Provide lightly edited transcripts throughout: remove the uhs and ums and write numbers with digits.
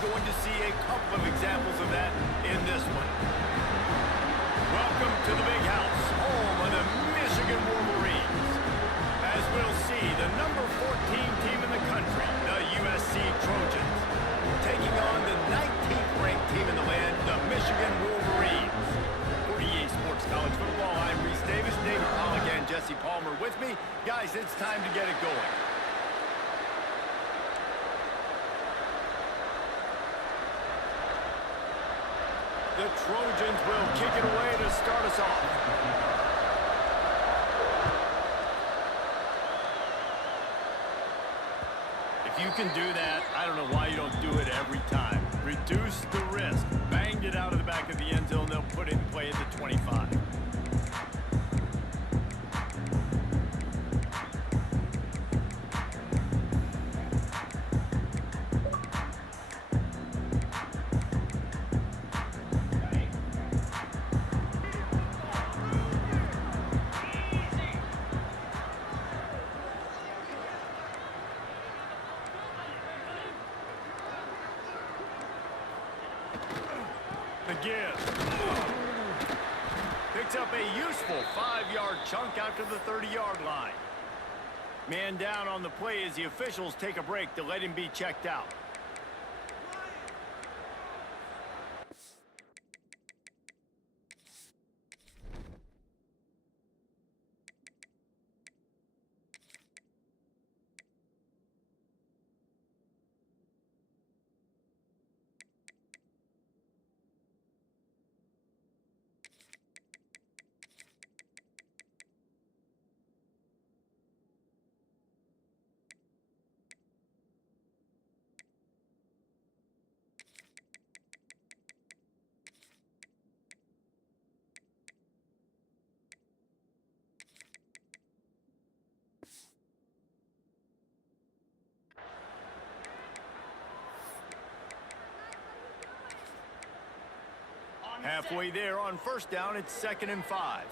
going to see a couple of examples of that in this one. Welcome to the Big House, home of the Michigan Wolverines. As we'll see, the number 14 team in the country, the USC Trojans, taking on the 19th ranked team in the land, the Michigan Wolverines. For EA Sports College Football, I'm Reese Davis, David Pollack, and Jesse Palmer with me. Guys, it's time to get it going. The Trojans will kick it away to start us off. If you can do that, I don't know why you don't do it every time. Reduce the risk. Banged it out of the back of the end zone. They'll put it in play at the 25. Picks up a useful 5-yard chunk out to the 30-yard line. Man down on the play as the officials take a break to let him be checked out. Halfway there on first down, it's 2nd and 5.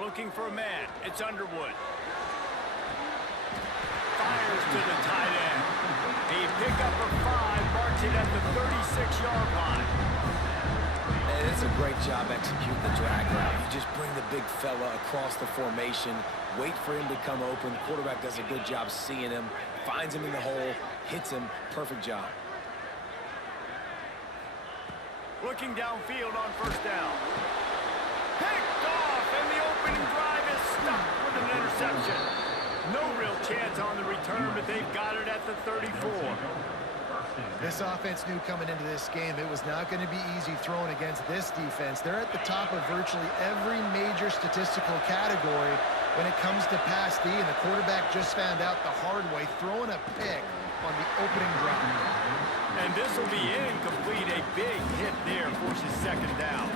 Looking for a man, it's Underwood. Fires to the tight end. A pickup of 5, marks it at the 36-yard line. And it's a great job executing the drag route. You just bring the big fella across the formation, wait for him to come open. Quarterback does a good job seeing him, finds him in the hole, hits him. Perfect job. Looking downfield on first down. Picked off, and the opening drive is stuck with an interception. No real chance on the return, but they've got it at the 34. This offense knew coming into this game it was not going to be easy throwing against this defense. They're at the top of virtually every major statistical category when it comes to pass D, and the quarterback just found out the hard way, throwing a pick on the opening drive. And this will be incomplete. A big hit there forces 2nd down.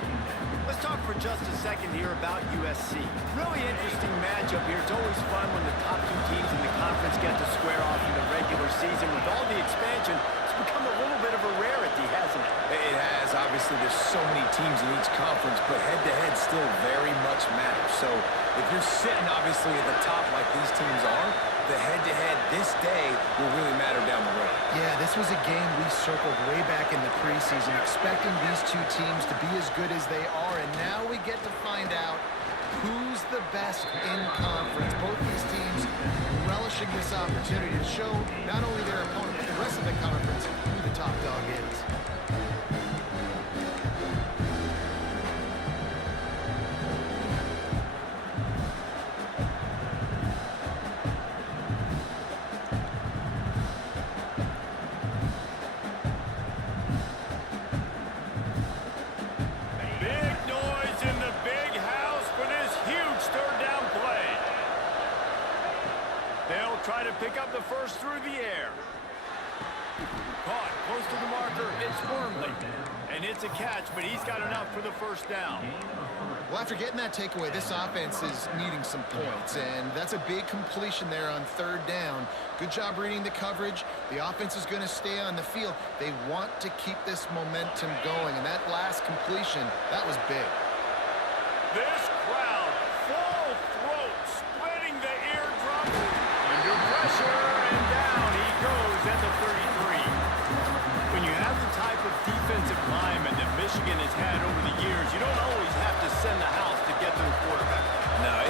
Let's talk for just a second here about USC. Really interesting matchup here. It's always fun when the top 2 teams in the conference get to square off in the regular season. With all the expansion, it's become a little bit of a rarity, hasn't it? It has. Obviously, there's so many teams in each conference, but head-to-head still very much matters. So if you're sitting, obviously, at the top like these teams are, the head-to-head this day will really matter down the road. Yeah, this was a game we circled way back in the preseason, expecting these 2 teams to be as good as they are, and now we get to find out who's the best in conference. Both these teams relishing this opportunity to show not only their opponent, but the rest of the conference who the top dog is. Try to pick up the first through the air. Caught close to the marker. It's Wormley. And it's a catch, but he's got enough for the first down. Well, after getting that takeaway, this offense is needing some points, and that's a big completion there on 3rd down. Good job reading the coverage. The offense is going to stay on the field. They want to keep this momentum going, and that last completion, that was big. This crowd, full throat, spreading the eardrums.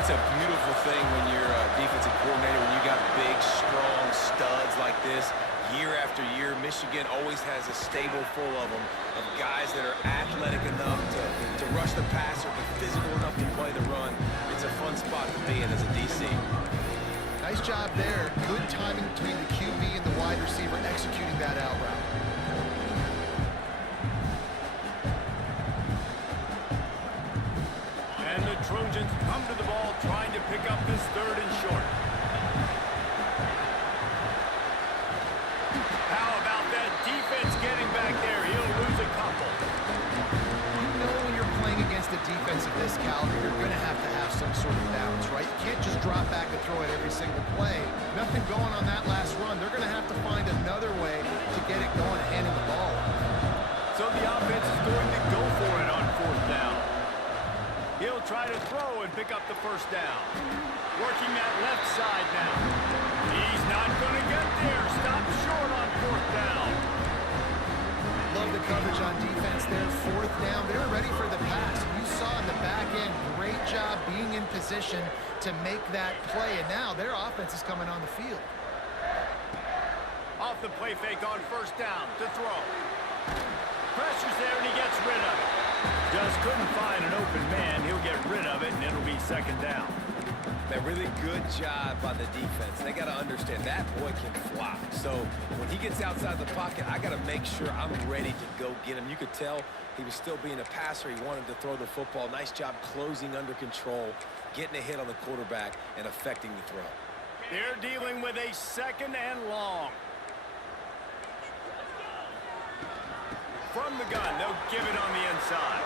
It's a beautiful thing when you're a defensive coordinator, when you got big, strong studs like this. Year after year, Michigan always has a stable full of them, of guys that are athletic enough to rush the passer, but physical enough to play the run. It's a fun spot to be in as a DC. Nice job there. Good timing between the QB and the wide receiver executing that out route. And the Trojans come to the ball trying to pick up this 3rd and short. How about that defense getting back there? He'll lose a couple. You know when you're playing against a defense of this caliber, you're going to have some sort of balance, right? You can't just drop back and throw it every single play. Nothing going on that last run. They're going to have to find another way to get it going and handing the ball off. So the offense is going to go for it on 4th down. He'll try to throw and pick up the 1st down. Working that left side now. He's not going to get there. Stop short on 4th down. Love the coverage on defense there. 4th down. They were ready for the pass. You saw in the back end, great job being in position to make that play. And now their offense is coming on the field. Off the play fake on 1st down to throw. Pressure's there and he gets rid of it. Just couldn't find an open man. He'll get rid of it and it'll be 2nd down. A really good job by the defense. They got to understand that boy can fly. So when he gets outside the pocket, I got to make sure I'm ready to go get him. You could tell he was still being a passer. He wanted to throw the football. Nice job closing under control, getting a hit on the quarterback, and affecting the throw. They're dealing with a 2nd and long. From the gun, they'll give it on the inside.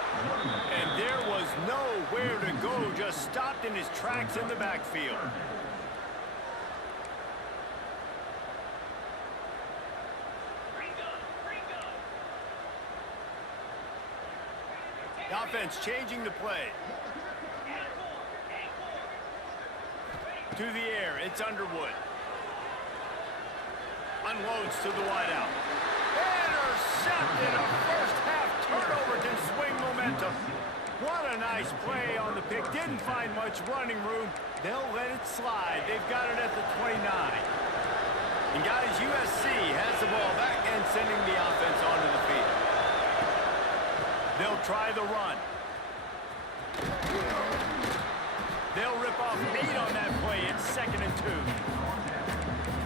And there was nowhere to go, just stopped in his tracks in the backfield. The offense changing the play. To the air, it's Underwood. Unloads to the wideout. Intercepted. A 1st half turnover can swing momentum. What a nice play on the pick. Didn't find much running room. They'll let it slide. They've got it at the 29. And guys, USC has the ball back and sending the offense onto the field. They'll try the run. They'll rip off 8 on that play. It's 2nd and 2.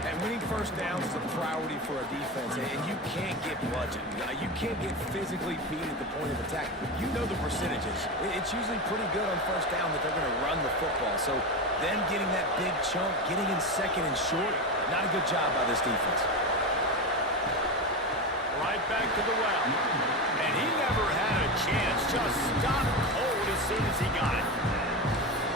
And winning 1st downs is a priority for a defense, and you can't get bludgeoned. You can't get physically beat at the point of attack. You know the percentages. It's usually pretty good on 1st down that they're going to run the football. So them getting that big chunk, getting in 2nd and short, not a good job by this defense. Right back to the well. And he never had a chance. Just stopped cold as soon as he got it.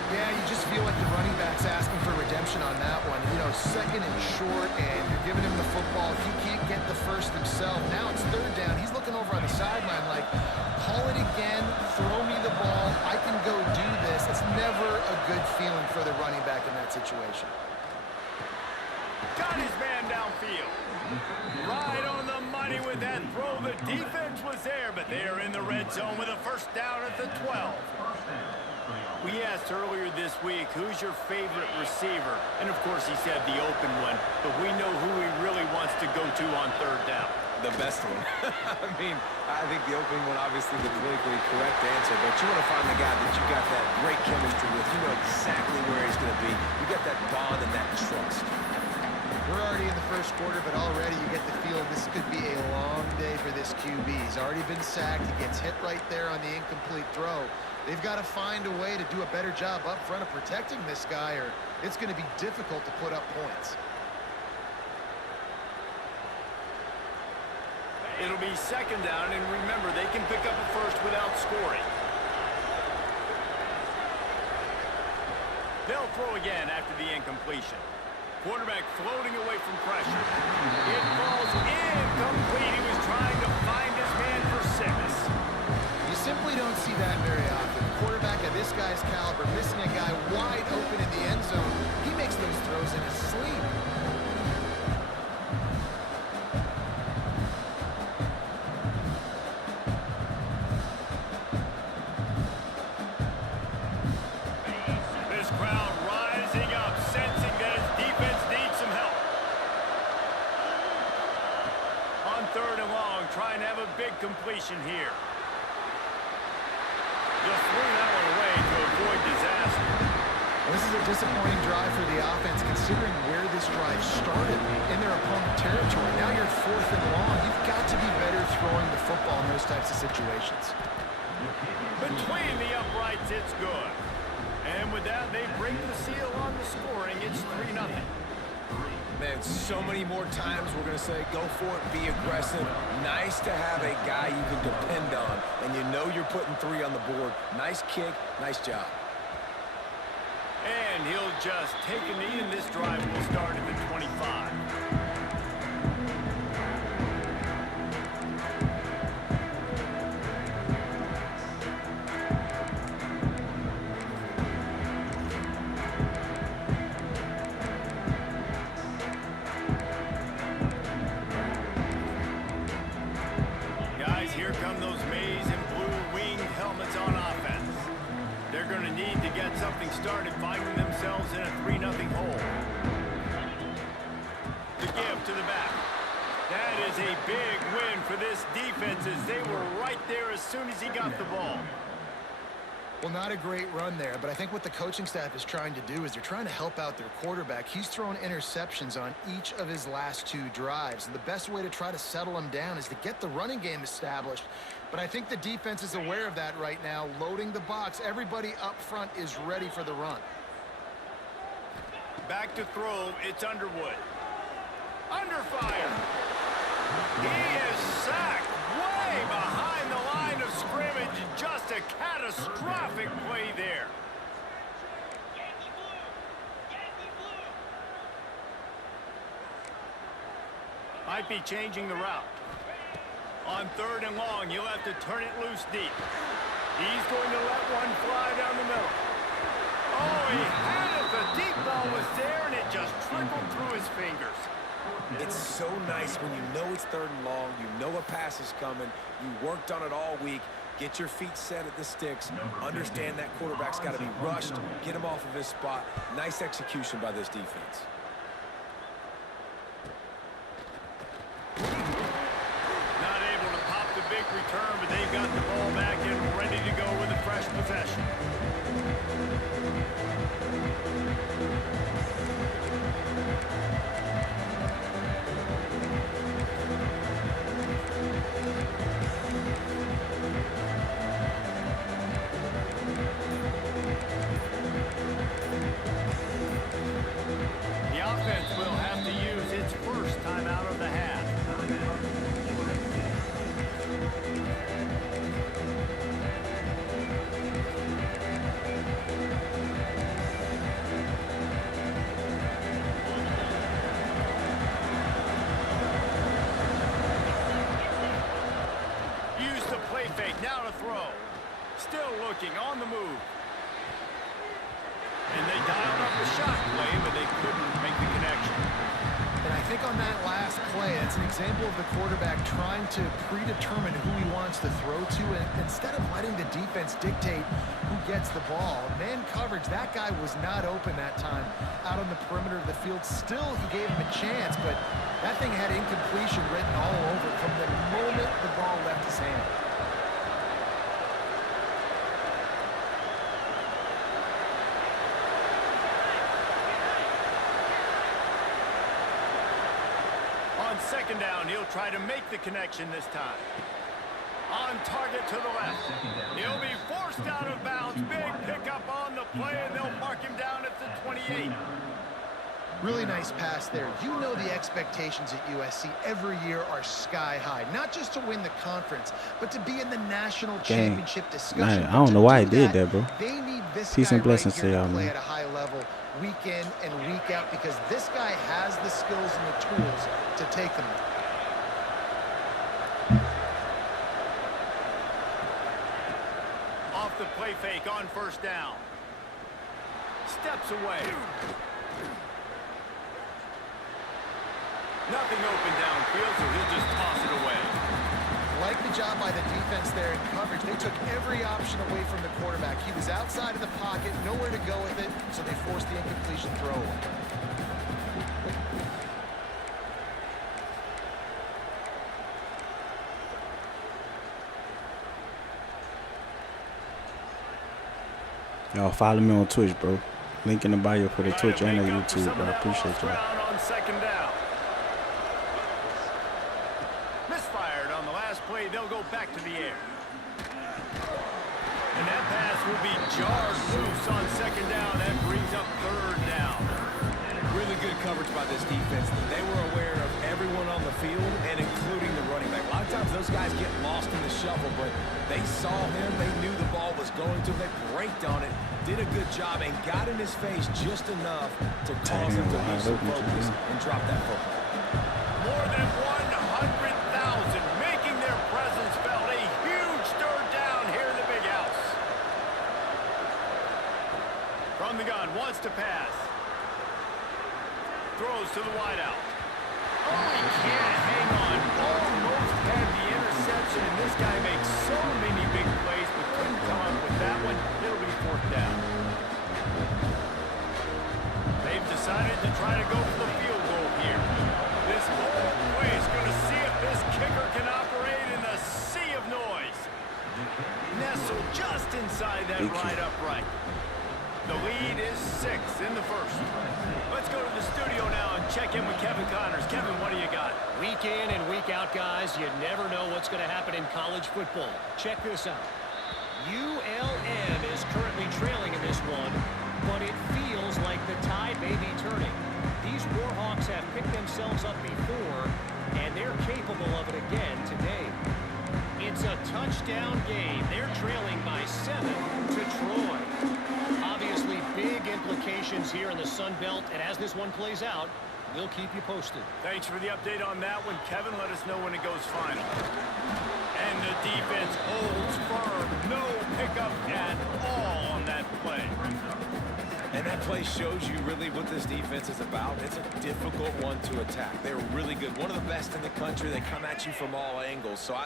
Yeah, you just feel like the running back's asking for redemption on that one. You know, 2nd and short, and you're giving him the football. He can't get the 1st himself. Now it's 3rd down. He's looking over on the sideline like, call it again, throw me the ball, I can go do this. It's never a good feeling for the running back in that situation. Got his man downfield. Right on the money with that throw. The defense was there, but they are in the red zone with a 1st down at the 12. We asked earlier this week, who's your favorite receiver? And, of course, he said the open one. But we know who he really wants to go to on 3rd down. The best one. I mean, I think the opening one, obviously, the politically correct answer. But you want to find the guy that you got that great chemistry with. You know exactly where he's going to be. You got that bond and that trust. We're already in the 1st quarter, but already you get the feeling this could be a long day for this QB. He's already been sacked. He gets hit right there on the incomplete throw. They've got to find a way to do a better job up front of protecting this guy, or it's going to be difficult to put up points. It'll be 2nd down, and remember, they can pick up a 1st without scoring. They'll throw again after the incompletion. Quarterback floating away from pressure. It falls incomplete. He was trying to find his man for 6. You simply don't see that very often. A quarterback of this guy's caliber missing a guy wide open in the end zone. He makes those throws in his sleep. This crowd situation here. Just threw that one away to avoid disaster. Well, this is a disappointing drive for the offense, considering where this drive started in their opponent territory. Now you're 4th and long. You've got to be better throwing the football in those types of situations. Between the uprights, it's good. And with that, they break the seal on the scoring. It's 3-0. Man, so many more times we're going to say, go for it, be aggressive. Nice to have a guy you can depend on, and you know you're putting 3 on the board. Nice kick, nice job. And he'll just take a knee, and this drive will start at the 25. Guys, here come those maize and blue winged helmets on offense. They're going to need to get something started, finding themselves in a 3-0 hole. The give to the back. That is a big win for this defense, as they were right there as soon as he got the ball. Well, not a great run there, but I think what the coaching staff is trying to do is they're trying to help out their quarterback. He's thrown interceptions on each of his last 2 drives, and the best way to try to settle him down is to get the running game established. But I think the defense is aware of that right now, loading the box. Everybody up front is ready for the run. Back to throw, it's Underwood. Under fire. He is sacked way behind the line of scrimmage. Just a catastrophic play there. Might be changing the route. On 3rd and long, he'll have to turn it loose deep. He's going to let one fly down the middle. Oh, he had it. The deep ball was there, and it just trickled through his fingers. It's so nice when you know it's 3rd and long, you know a pass is coming, you worked on it all week, get your feet set at the sticks, understand that quarterback's got to be rushed, get him off of his spot. Nice execution by this defense. Not able to pop the big return, but they've got the ball back and ready to go with a fresh possession. The offense will have to use its first time out of the half. Use the play fake, now to throw. Still looking, on the move. And they dialed up the shot play, but they couldn't make the connection. And I think on that last play, it's an example of the quarterback trying to predetermine who he wants to throw to, and instead of letting the defense dictate who gets the ball. Man coverage, that guy was not open that time out on the perimeter of the field. Still, he gave him a chance, but that thing had incompletion written all over it from the moment the ball left his hand. On 2nd down, he'll try to make the connection this time. On target to the left. He'll be forced out of bounds. Big pickup on the play, and they'll mark him down at the 28. Really nice pass there. You know the expectations at USC every year are sky high. Not just to win the conference, but to be in the national championship discussion. Man, I don't know why he did that, bro. They need this Peace guy and blessings right to here y'all, to play man. at a high level week in and week out, because this guy has the skills and the tools to take them there. Off the play fake on 1st down. Steps away. Nothing open downfield, so he'll just toss it away. Like the job by the defense there in coverage. They took every option away from the quarterback. He was outside of the pocket, nowhere to go with it, so they forced the incompletion throwaway. Y'all follow me on Twitch, bro. Link in the bio for the Twitch and the Make up for YouTube, some bro. of I that appreciate lost y'all. ground on second down. Misfired on the last play. They'll go back to the air. And that pass will be jarred loose on second down. That brings up third down. Really good coverage by this defense. They were aware of everyone on the field and including the running back. A lot of times those guys get lost in the shuffle, but they saw him. They knew the ball was going to him. They braked on it, did a good job, and got in his face just enough to cause him to lose some focus and drop that football. More than 100,000 making their presence felt. A huge third down here in the big house. From the gun, wants to pass. Throws to the wideout. Oh, he can't hang on. Almost had the interception, and this guy makes so many big plays, but couldn't come up with that one. It'll be fourth down. They've decided to try to go for the field goal here. This whole play is going to see if this kicker can operate in the sea of noise. Nestled just inside that right upright. The lead is 6 in the first. Let's go to the studio now and check in with Kevin Connors. Kevin, what do you got? Week in and week out, guys, you never know what's going to happen in college football. Check this out. ULM is currently trailing in this one, but it feels like the tide may be turning. These Warhawks have picked themselves up before, and they're capable of it again today. It's a touchdown game. They're trailing by 7 to Troy. Obviously, big implications here in the Sun Belt, and as this one plays out, we'll keep you posted. Thanks for the update on that one, Kevin. Let us know when it goes final. And the defense holds firm. No pickup at all on that play. And that play shows you really what this defense is about. It's a difficult one to attack. They're really good. One of the best in the country. They come at you from all angles. So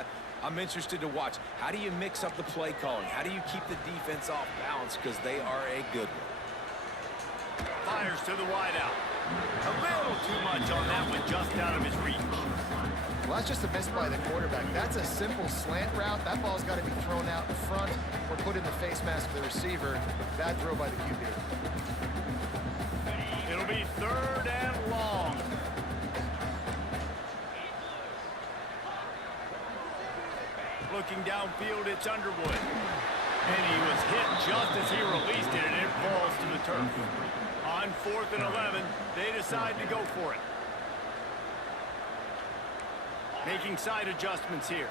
I'm interested to watch. How do you mix up the play calling? How do you keep the defense off balance? Because they are a good one. Fires to the wideout. A little too much on that one, just out of his reach. Well, that's just a miss by the quarterback. That's a simple slant route. That ball's got to be thrown out in front or put in the face mask of the receiver. Bad throw by the QB. It'll be third and long. Looking downfield, it's Underwood. And he was hit just as he released it, and it falls to the turf. On 4th and 11, they decide to go for it. Making side adjustments here.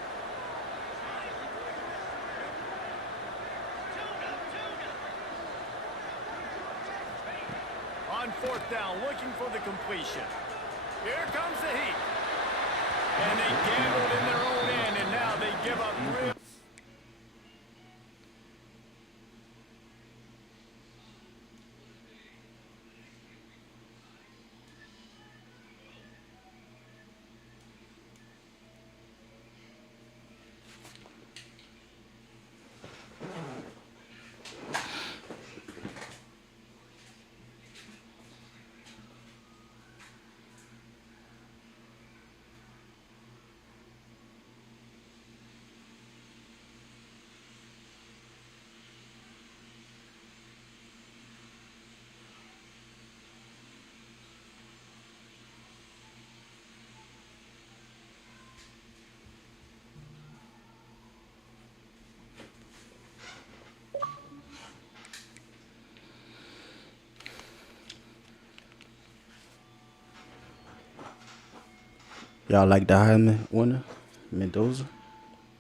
On 4th down, looking for the completion. Here comes the heat. And they gambled in their own end, and now they give up real. Y'all like the Heisman winner, Mendoza?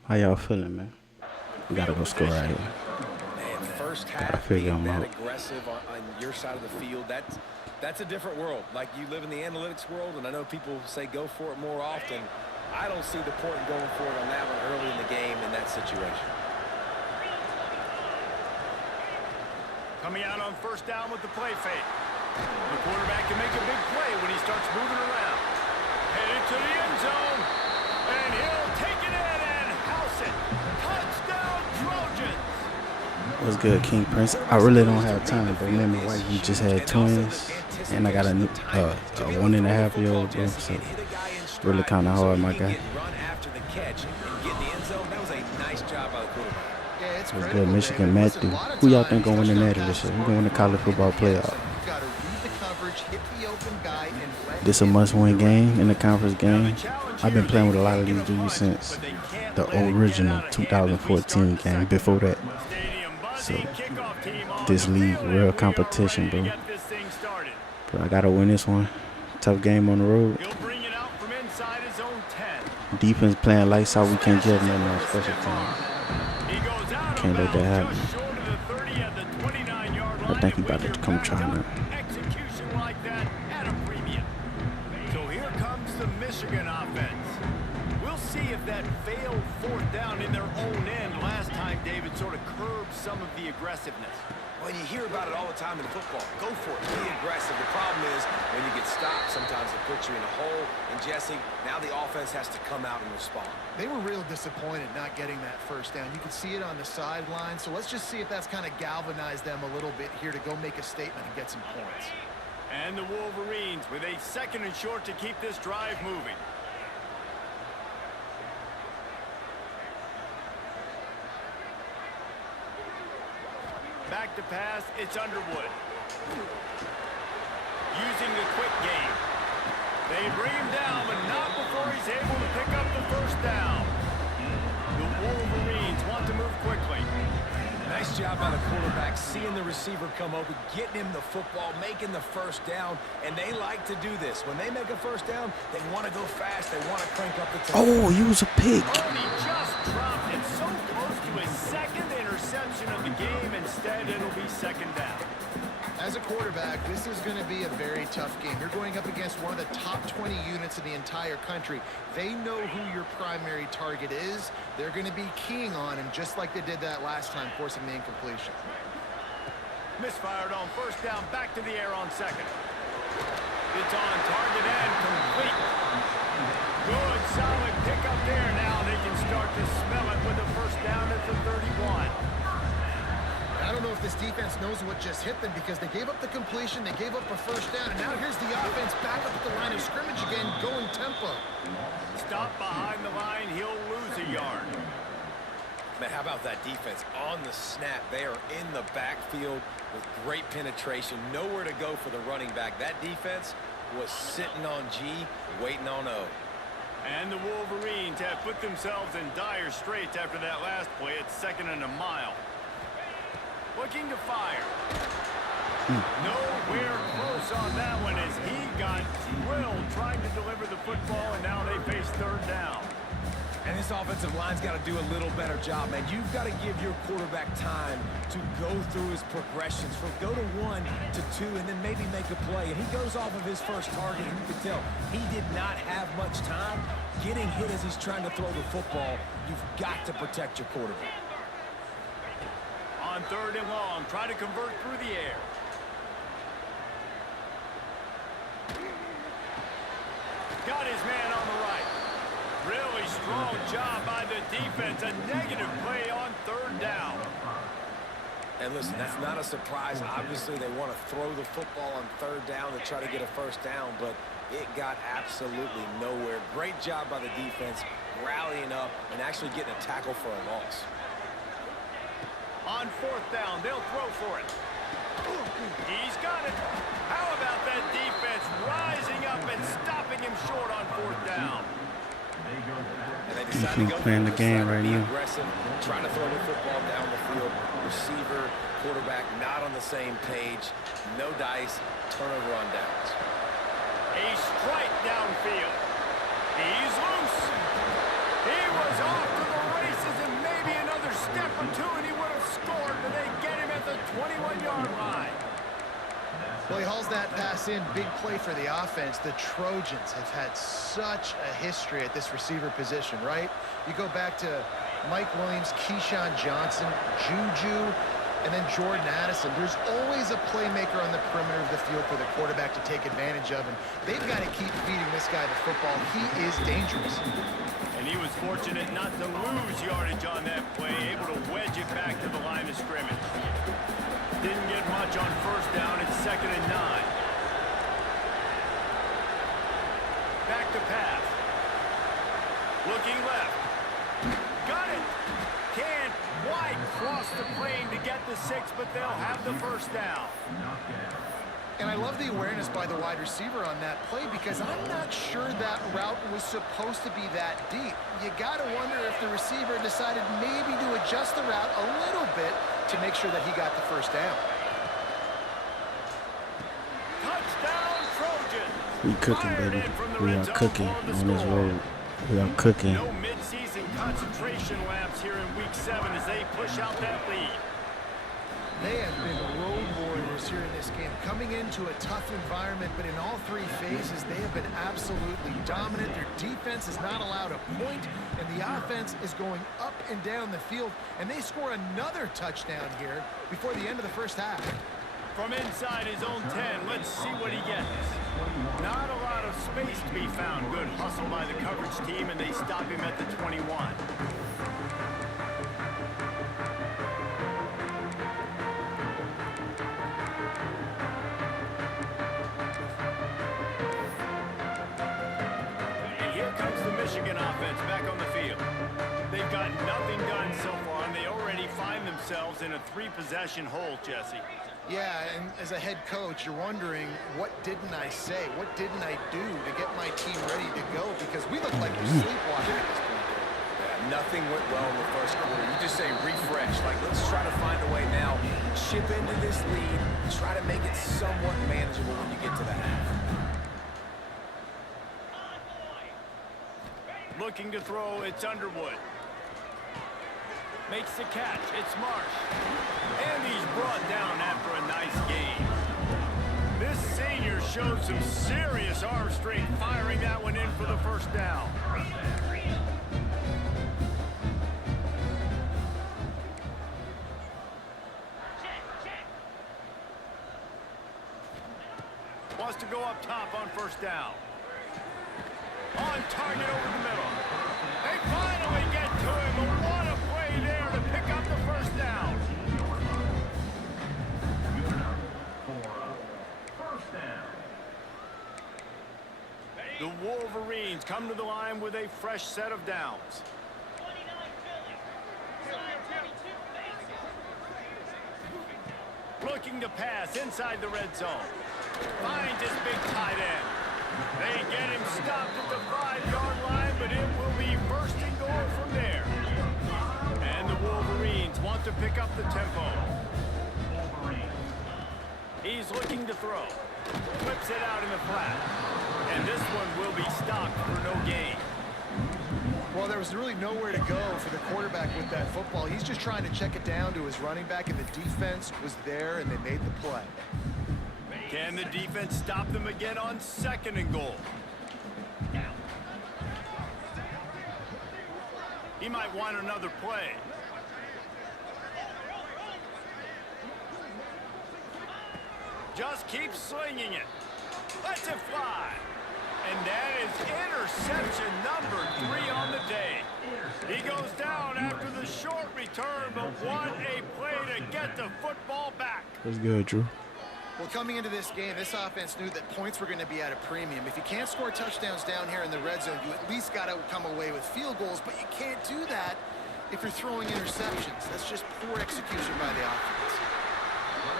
How y'all feeling, man? We gotta go score right here. Man, first Gotta half figure being 'em that out. aggressive on your side of the field, that's a different world. Like, you live in the analytics world, and I know people say go for it more often. I don't see the point in going for it on that one early in the game in that situation. Coming out on 1st down with the play fake. The quarterback can make a big play when he starts moving around. Headed to the end zone. And he'll take it in and house it. Touchdown, Trojans. What's good, King Prince? I really don't have time, but me and my wife, we just had twins, and I got a 1.5-year-old, bro, so really kind of hard, my guy. Run after the catch and get in the end zone. That was a nice job by the quarterback. Yeah, it's It's What's critical, good, Michigan, David. Listen, Matthew? a lot of Who y'all times, think gonna win the touchdown Natty this passes year? Who are gonna win the college football hard to get, playoff? so you've got to read the coverage, hit the open guy, and let This a him must-win do the right game thing. in the conference game. I've been playing with a lot of these Taking a dudes punt, since but they can't the let it get original out of hand as we 2014 start the game. second. Before that, Stadium so buzzing, kickoff team on this the league field, real and we are competition, ready to bro. get this thing started. But I gotta win this one. Tough game on the road. He'll bring it out from inside his own 10. Defense playing lights out. We can't give them no special teams. He goes out Can't of let that bounds happen. just short of the 30 at the 29-yard line. I think he And when about to you're come backed try up, now. execution like that at a premium. So here comes the Michigan offense. We'll see if that failed fourth down in their own end last time, David, sort of curbed some of the aggressiveness. Well, you hear about it all the time in football. Go for it. Be aggressive. The problem is when you get stopped, sometimes it puts you in a hole. And, Jesse, now the offense has to come out and respond. They were real disappointed not getting that first down. You could see it on the sideline. So let's just see if that's kind of galvanized them a little bit here to go make a statement and get some points. And the Wolverines with a 2nd and short to keep this drive moving. Back to pass, it's Underwood. Using the quick game. They bring him down, but not before he's able to pick up the first down. The Wolverines want to move quickly. Nice job by the quarterback, seeing the receiver come open, getting him the football, making the first down, and they like to do this. When they make a first down, they want to go fast. They want to crank up the tempo. Oh, use a pick. Oh, and he just dropped it so close to his 2nd interception of the game. Instead, it'll be 2nd down. As a quarterback, this is going to be a very tough game. You're going up against one of the top 20 units in the entire country. They know who your primary target is. They're going to be keying on him just like they did that last time, forcing the incompletion. Misfired on first down, back to the air on 2nd. It's on target and complete. Good, solid pickup there. Now they can start to smell it with a first down at the 31. I don't know if this defense knows what just hit them because they gave up the completion, they gave up a first down, and now here's the offense back up at the line of scrimmage again, going tempo. Stop behind the line, he'll lose a yard. Man, how about that defense? On the snap, they are in the backfield with great penetration. Nowhere to go for the running back. That defense was sitting on G, waiting on O. And the Wolverines have put themselves in dire straits after that last play. It's 2nd and a mile. Looking to fire. Nowhere close on that one as he got drilled trying to deliver the football, and now they face 3rd down. And this offensive line's got to do a little better job, man. You've got to give your quarterback time to go through his progressions from go to 1 to 2 and then maybe make a play. And he goes off of his first target, and you can tell he did not have much time getting hit as he's trying to throw the football. You've got to protect your quarterback. On 3rd and long, try to convert through the air. Got his man on the right. Really strong job by the defense. A negative play on 3rd down. And listen, that's not a surprise. Obviously, they want to throw the football on 3rd down to try to get a first down, but it got absolutely nowhere. Great job by the defense, rallying up and actually getting a tackle for a loss. On 4th down, they'll throw for it. He's got it. How about that defense rising up and stopping him short on 4th down? And they decide to go playing the game right now. aggressive, trying to throw the football down the field. Receiver, quarterback not on the same page. No dice, turnover on downs. A strike downfield. He's loose. He was off to the races and maybe another step or two and he would have scored, but they get him at the 21-yard line. Well, he hauls that pass in. Big play for the offense. The Trojans have had such a history at this receiver position, right? You go back to Mike Williams, Keyshawn Johnson, Juju, and then Jordan Addison. There's always a playmaker on the perimeter of the field for the quarterback to take advantage of, and they've got to keep feeding this guy the football. He is dangerous. And he was fortunate not to lose yardage on that play, able to wedge it back to the line of scrimmage. Didn't get much on first down. It's 2nd and 9. Back to pass. Looking left. Got it. Can't quite across the plane to get the 6, but they'll have the first down. And I love the awareness by the wide receiver on that play because I'm not sure that route was supposed to be that deep. You got to wonder if the receiver decided maybe to adjust the route a little bit to make sure that he got the first down. Touchdown, Trojans. We cooking, Fired baby. in from the We red are zone cooking for the on this score. road. We are cooking. No mid-season concentration laps here in week 7 as they push out that lead. They have been road warriors here in this game, coming into a tough environment, but in all 3 phases, they have been absolutely dominant. Their defense is not allowed a point, and the offense is going up and down the field, and they score another touchdown here before the end of the first half. From inside his own 10, let's see what he gets. Not a lot of space to be found. Good hustle by the coverage team, and they stop him at the 21. And here comes the Michigan offense back on the field. They've got nothing done so far, and they already find themselves in a 3-possession hole, Jesse. Yeah, and as a head coach, you're wondering, what didn't I say? What didn't I do to get my team ready to go? Because we look like we're sleepwalking at this point. Yeah, nothing went well in the first quarter. You just say refresh. Like, let's try to find a way now. Chip into this lead. Try to make it somewhat manageable when you get to the half. Looking to throw, it's Underwood. Makes the catch, it's Marsh. And he's brought down after a nice game. This senior showed some serious arm strength firing that one in for the first down. Wants to go up top on first down. On target over the middle. They finally get to him, but what a play there to pick up the first down. The Wolverines come to the line with a fresh set of downs. Looking to pass inside the red zone. Finds his big tight end. They get him stopped at the 5-yard line, but it will be first and goal from there. And the Wolverines want to pick up the tempo. He's looking to throw. Flips it out in the flat. And this one will be stopped for no gain. Well, there was really nowhere to go for the quarterback with that football. He's just trying to check it down to his running back, and the defense was there, and they made the play. Can the defense stop them again on second and goal? He might want another play. Just keeps slinging it. Lets it fly. And that is interception number 3 on the day. He goes down after the short return, but what a play to get the football back. That's good, Drew. Well, coming into this game, this offense knew that points were going to be at a premium. If you can't score touchdowns down here in the red zone, you at least got to come away with field goals, but you can't do that if you're throwing interceptions. That's just poor execution by the offense.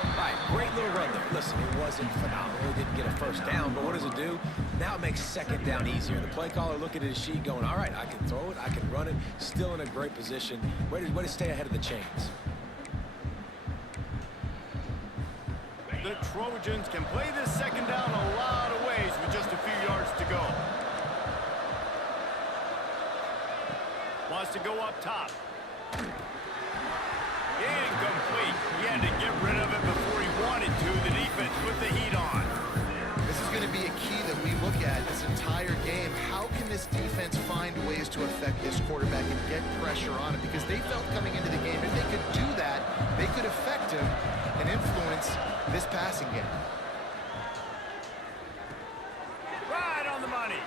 All right, great little run there. Listen, it wasn't phenomenal. He didn't get a first down, but what does it do? Now it makes second down easier. The play caller looking at his sheet going, all right, I can throw it, I can run it. Still in a great position. Way to stay ahead of the chains. The Trojans can play this second down a lot of ways with just a few yards to go. Wants to go up top. Incomplete. He had to get rid of it before he wanted to. The defense put the heat on. This is going to be a key that we look at this entire game. How can this defense find ways to affect this quarterback and get pressure on him? Because they felt coming into the game, if they could do that, they could affect him and influence this passing game. Right on the money.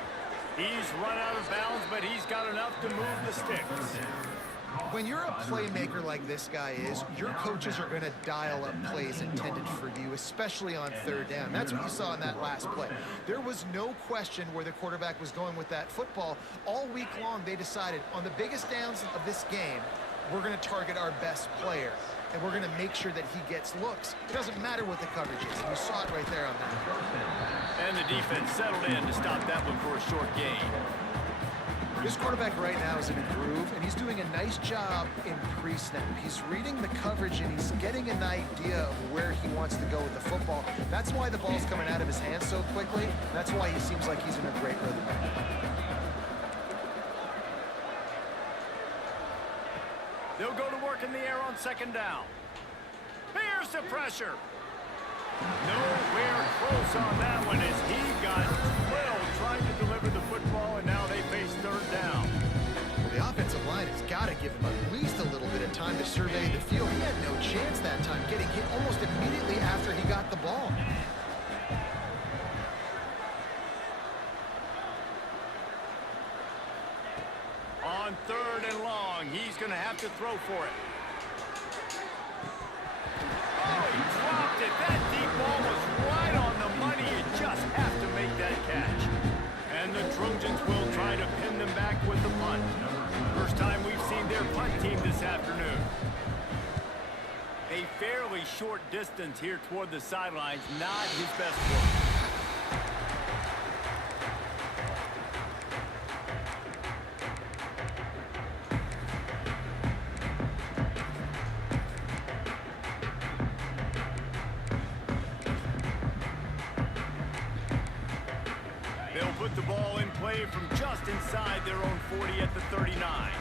He's run out of bounds, but he's got enough to move the sticks. When you're a playmaker like this guy is, your coaches are going to dial up plays intended for you, especially on third down. That's what you saw in that last play. There was no question where the quarterback was going with that football. All week long, they decided on the biggest downs of this game, we're going to target our best player, and we're going to make sure that he gets looks. It doesn't matter what the coverage is. You saw it right there on that. And the defense settled in to stop that one for a short gain. This quarterback right now is in a groove, and he's doing a nice job in pre-snap. He's reading the coverage, and he's getting an idea of where he wants to go with the football. That's why the ball's coming out of his hands so quickly. That's why he seems like he's in a great rhythm. They'll go to work in the air on second down. Here's the pressure. Nowhere close on that one as he got 12 trying to deliver the football, and now they face third down. Well, the offensive line has got to give him at least a little bit of time to survey the field. He had no chance that time, getting hit almost immediately after he got the ball. On third and long, he's going to have to throw for it. Oh, he dropped it. That deep ball was right on the money. You just have to make that catch. And the Trojans will try to pin them back with the punt. First time we've seen their punt team this afternoon. A fairly short distance here toward the sidelines, not his best work. Put the ball in play from just inside their own 40 at the 39.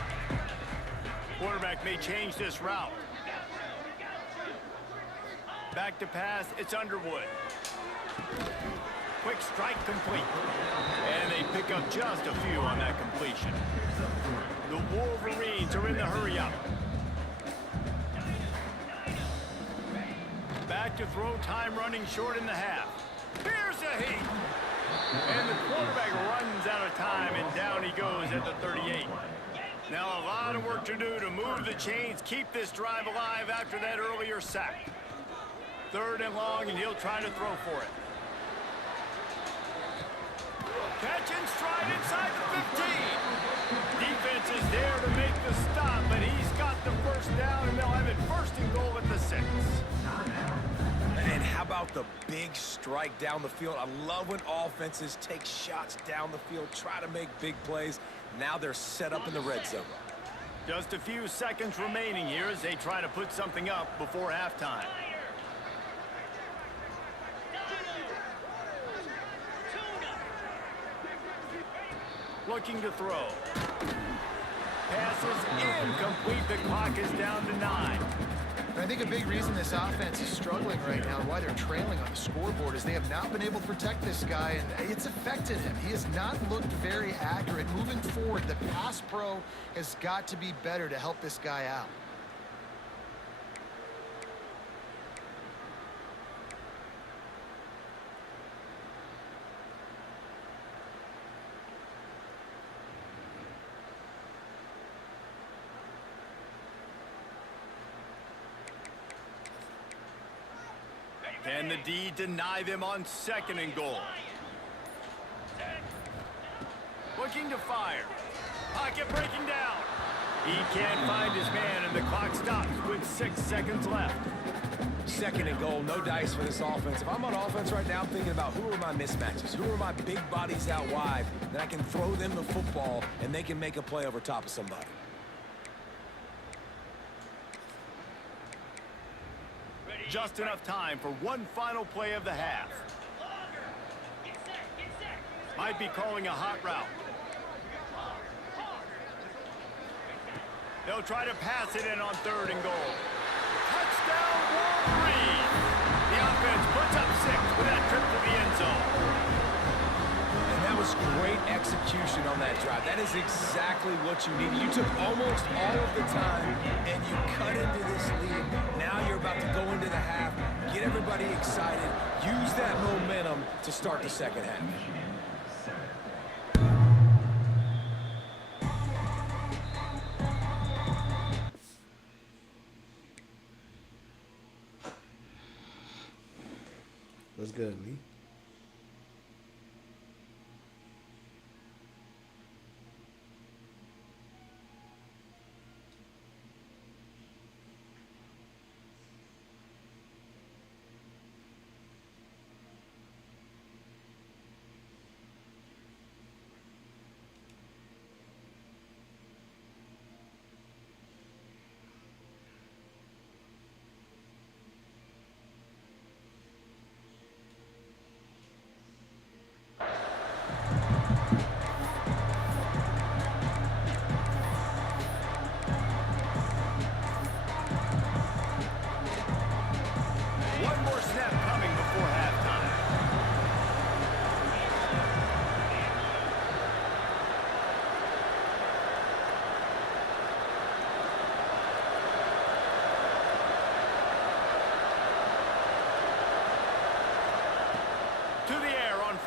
Quarterback may change this route. Back to pass, it's Underwood. Quick strike complete. And they pick up just a few on that completion. The Wolverines are in the hurry-up. Back to throw, time running short in the half. Here's a heat. And the quarterback runs out of time, and down he goes at the 38. Now a lot of work to do to move the chains, keep this drive alive after that earlier sack. Third and long, and he'll try to throw for it. Catch and stride inside the 15. Defense is there to make the stop, but he's got the first down, and they'll have it first and goal at the 6. And how about the big strike down the field? I love when offenses take shots down the field, try to make big plays. Now they're set up in the red zone. Just a few seconds remaining here as they try to put something up before halftime. Looking to throw. Passes incomplete. The clock is down to 9. I think a big reason this offense is struggling right now and why they're trailing on the scoreboard is they have not been able to protect this guy, and it's affected him. He has not looked very accurate. Moving forward, the pass pro has got to be better to help this guy out. Can the D deny them on second and goal? Looking to fire. Pocket breaking down. He can't find his man, and the clock stops with 6 seconds left. Second and goal, no dice for this offense. If I'm on offense right now, I'm thinking about who are my mismatches, who are my big bodies out wide, that I can throw them the football, and they can make a play over top of somebody. Just enough time for one final play of the half. Might be calling a hot route. They'll try to pass it in on third and goal. Touchdown, Wolverines! The offense puts up 6 with that trip to the end zone. And that was great execution on that drive. That is exactly what you needed. You took almost all of the time, and you cut into this lead. Now you're about to go into the half, get everybody excited, use that momentum to start the second half. What's good, Lee?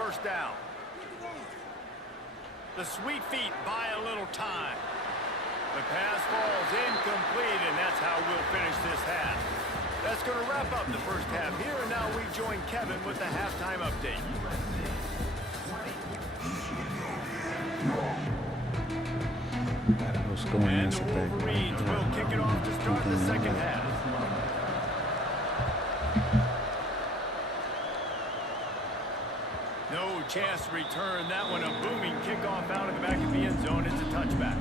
first down. The sweet feet buy a little time. The pass falls incomplete, and that's how we'll finish this half. That's going to wrap up the first half here, and now we join Kevin with the halftime update. And the Wolverines will kick it off to start the second half. No chance to return that one. A booming kickoff out of the back of the end zone. It's a touchback.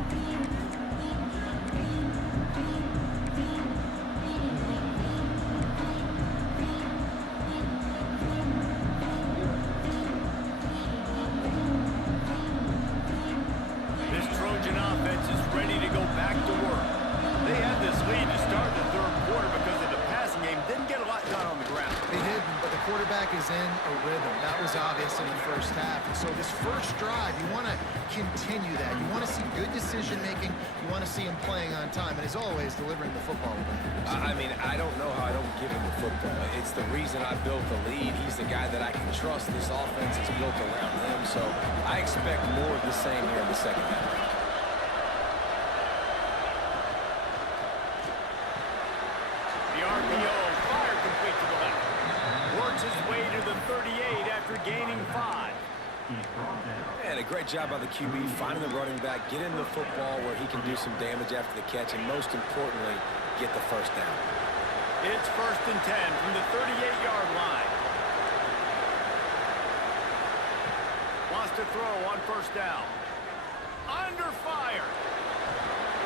This Trojan offense is ready to go back to work. They had this lead to start the third quarter because of the passing game. Didn't get a lot done on the ground. They didn't, but the quarterback is in a rhythm. That was obvious in the first half. And so this first drive, you want to continue that. You want to see good decision-making. You want to see him playing on time. And as always, delivering the football. I mean, I don't know how I don't give him the football. It's the reason I built the lead. He's the guy that I can trust. This offense is built around him. So I expect more of the same here in the second half. Gaining 5. And a great job by the QB finding the running back, get him the football where he can do some damage after the catch, and most importantly, get the first down. It's 1st and 10 from the 38-yard line. Wants to throw on first down. Under fire.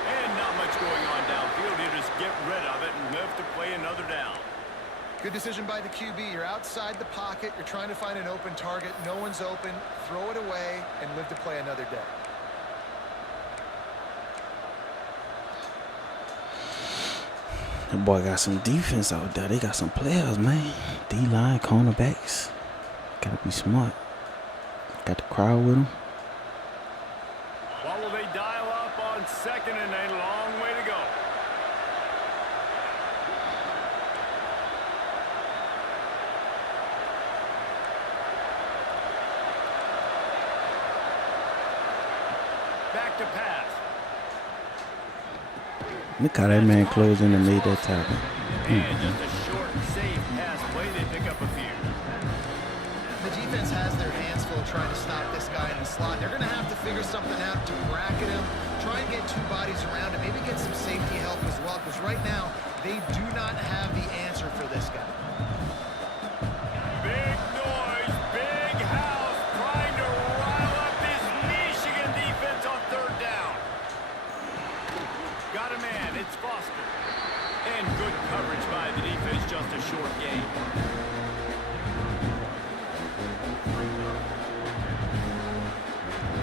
And not much going on downfield. You just get rid of it and live to play another down. Good decision by the QB. You're outside the pocket. You're trying to find an open target. No one's open. Throw it away and live to play another day. The boy got some defense out there. They got some players, man. D-line, cornerbacks. Gotta be smart. Got the crowd with them. What will they dial up on second and a long way to go? Back to pass. Look how that man closed in and made that tackle. And just a short, safe pass play. They pick up a few. The defense has their hands full trying to stop this guy in the slot. They're going to have to figure something out to bracket him, try and get two bodies around him, maybe get some safety help as well, because right now they do not have the answer for this guy. Big noise, big house, trying to rile up this Michigan defense on third down. Got a man, it's Foster. And good coverage by the defense, just a short gain.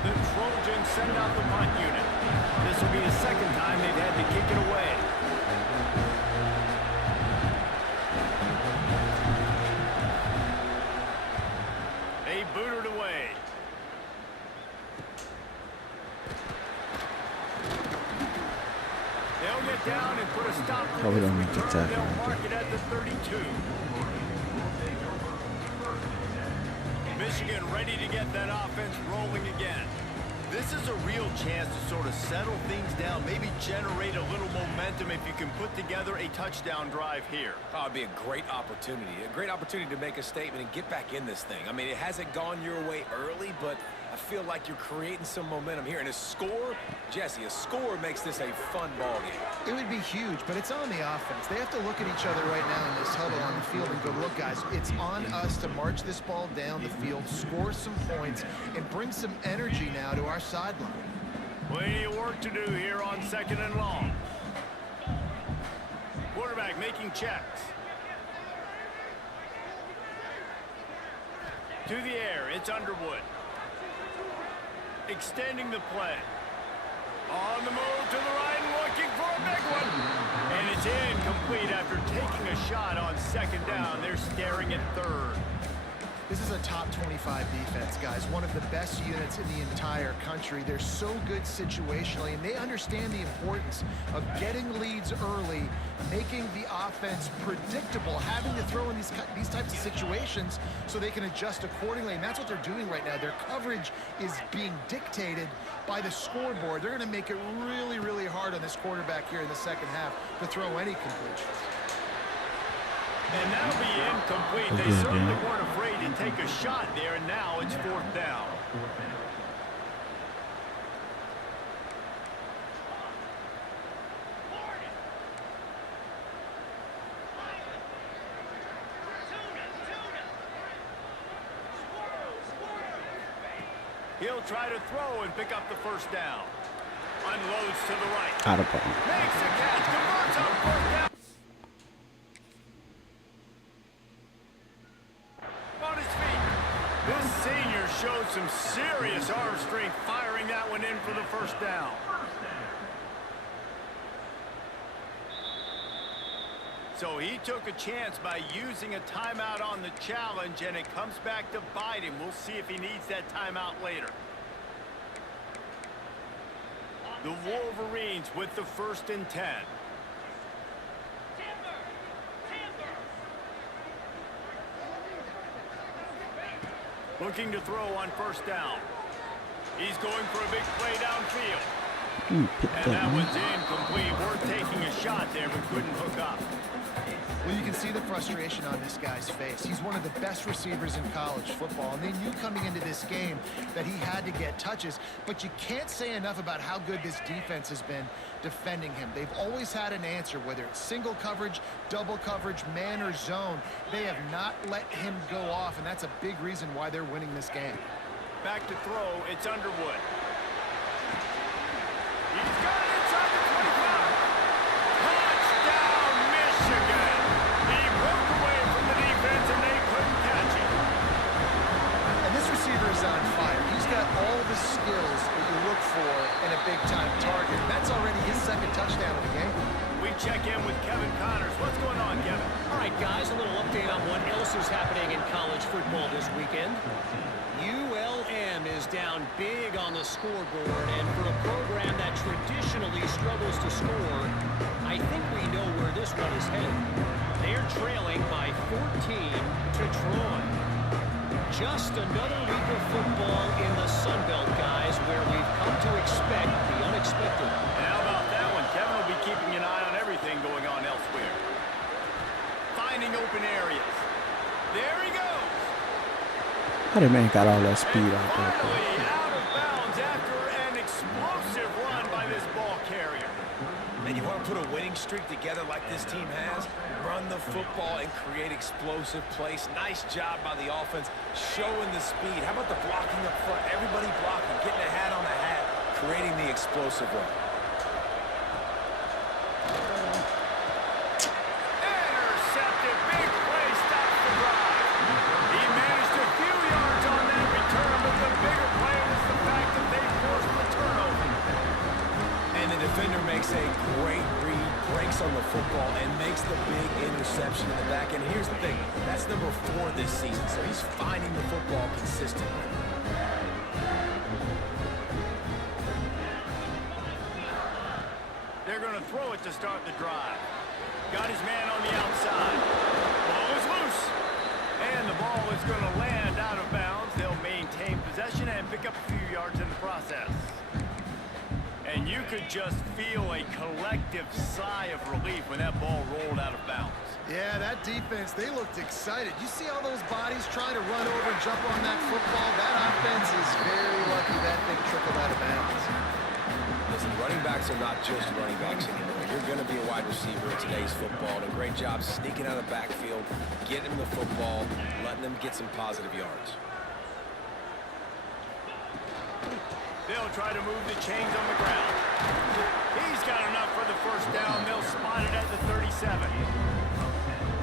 The Trojans send out the punt unit. This will be the second time they've had to kick it away. They booted away. They'll get down and put a stop to Oh, we this don't make the return. tackle They'll right mark it at the 32. Michigan ready to get that offense rolling again. This is a real chance to sort of settle things down, maybe generate a little momentum if you can put together a touchdown drive here. Oh, it'd be a great opportunity to make a statement and get back in this thing. I mean, it hasn't gone your way early, but I feel like you're creating some momentum here. And a score, Jesse, a score makes this a fun ball game. It would be huge, but it's on the offense. They have to look at each other right now in this huddle on the field and go, look, guys, it's on us to march this ball down the field, score some points, and bring some energy now to our sideline. Plenty of work to do here on second and long. Quarterback making checks. To the air, it's Underwood. Extending the play. On the move to the right and looking for a big one. And it's incomplete after taking a shot on second down. They're staring at third. This is a top 25 defense, guys. One of the best units in the entire country. They're so good situationally, and they understand the importance of getting leads early, making the offense predictable, having to throw in these types of situations so they can adjust accordingly. And that's what they're doing right now. Their coverage is being dictated by the scoreboard. They're going to make it really, really hard on this quarterback here in the second half to throw any completions. And that'll be incomplete. They certainly weren't afraid to take a shot there, and now it's 4th down. He'll try to throw and pick up the first down. Unloads to the right. Out of bounds. Makes the catch, converts on 4th down. On his feet. This senior showed some serious arm strength firing that one in for the first down. So he took a chance by using a timeout on the challenge, and it comes back to bite him. We'll see if he needs that timeout later. The Wolverines with the 1st and 10. Looking to throw on 1st down. He's going for a big play downfield. And that one's incomplete. Worth taking a shot there, but couldn't hook up. Well, you can see the frustration on this guy's face. He's one of the best receivers in college football, and they knew coming into this game that he had to get touches, but you can't say enough about how good this defense has been defending him. They've always had an answer, whether it's single coverage, double coverage, man or zone. They have not let him go off, and that's a big reason why they're winning this game. Back to throw, it's Underwood. He's got it inside the 25. Touchdown, Michigan! He broke away from the defense, and they couldn't catch him. And this receiver is on fire. He's got all the skills that you look for in a big-time target. That's already his 2nd touchdown of the game. We check in with Kevin Connors. What's going on, Kevin? All right, guys, a little update on what else is happening in college football this weekend. ULM is down big on the scoreboard, and for a program that traditionally struggles to score, I think we know where this one is headed. They're trailing by 14 to Troy. Just another week of football in the Sun Belt, guys, where we've come to expect the unexpected. And how about that one? Kevin will be keeping an eye on everything going on elsewhere. Finding open areas. There he goes. How that man got all that speed out there? Finally out of bounds after an explosive run by this ball carrier. And you want to put a winning streak together like this team has? Run the football and create explosive plays. Nice job by the offense, showing the speed. How about the blocking up front? Everybody blocking, getting a hat on a hat, creating the explosive run. Intercepted. Big play. Stops the drive. He managed a few yards on that return, but the bigger play was the fact that they forced the turnover. And the defender makes a great read, breaks on the football, and makes the big interception in the back. And here's the thing, that's number 4 this season, so he's finding the football consistently. They're going to throw it to start the drive. Got his man on the outside. Ball is loose. And the ball is going to land out of bounds. They'll maintain possession and pick up a few yards in the process. And you could just feel a collective sigh of relief when that ball rolled out of bounds. Yeah, that defense, they looked excited. You see all those bodies trying to run over and jump on that football? That offense is very lucky that thing trickled out of bounds. Listen, running backs are not just running backs anymore. You're going to be a wide receiver in today's football. And a great job sneaking out of the backfield, getting them the football, letting them get some positive yards. They'll try to move the chains on the ground. He's got enough for the first down. They'll spot it at the 37.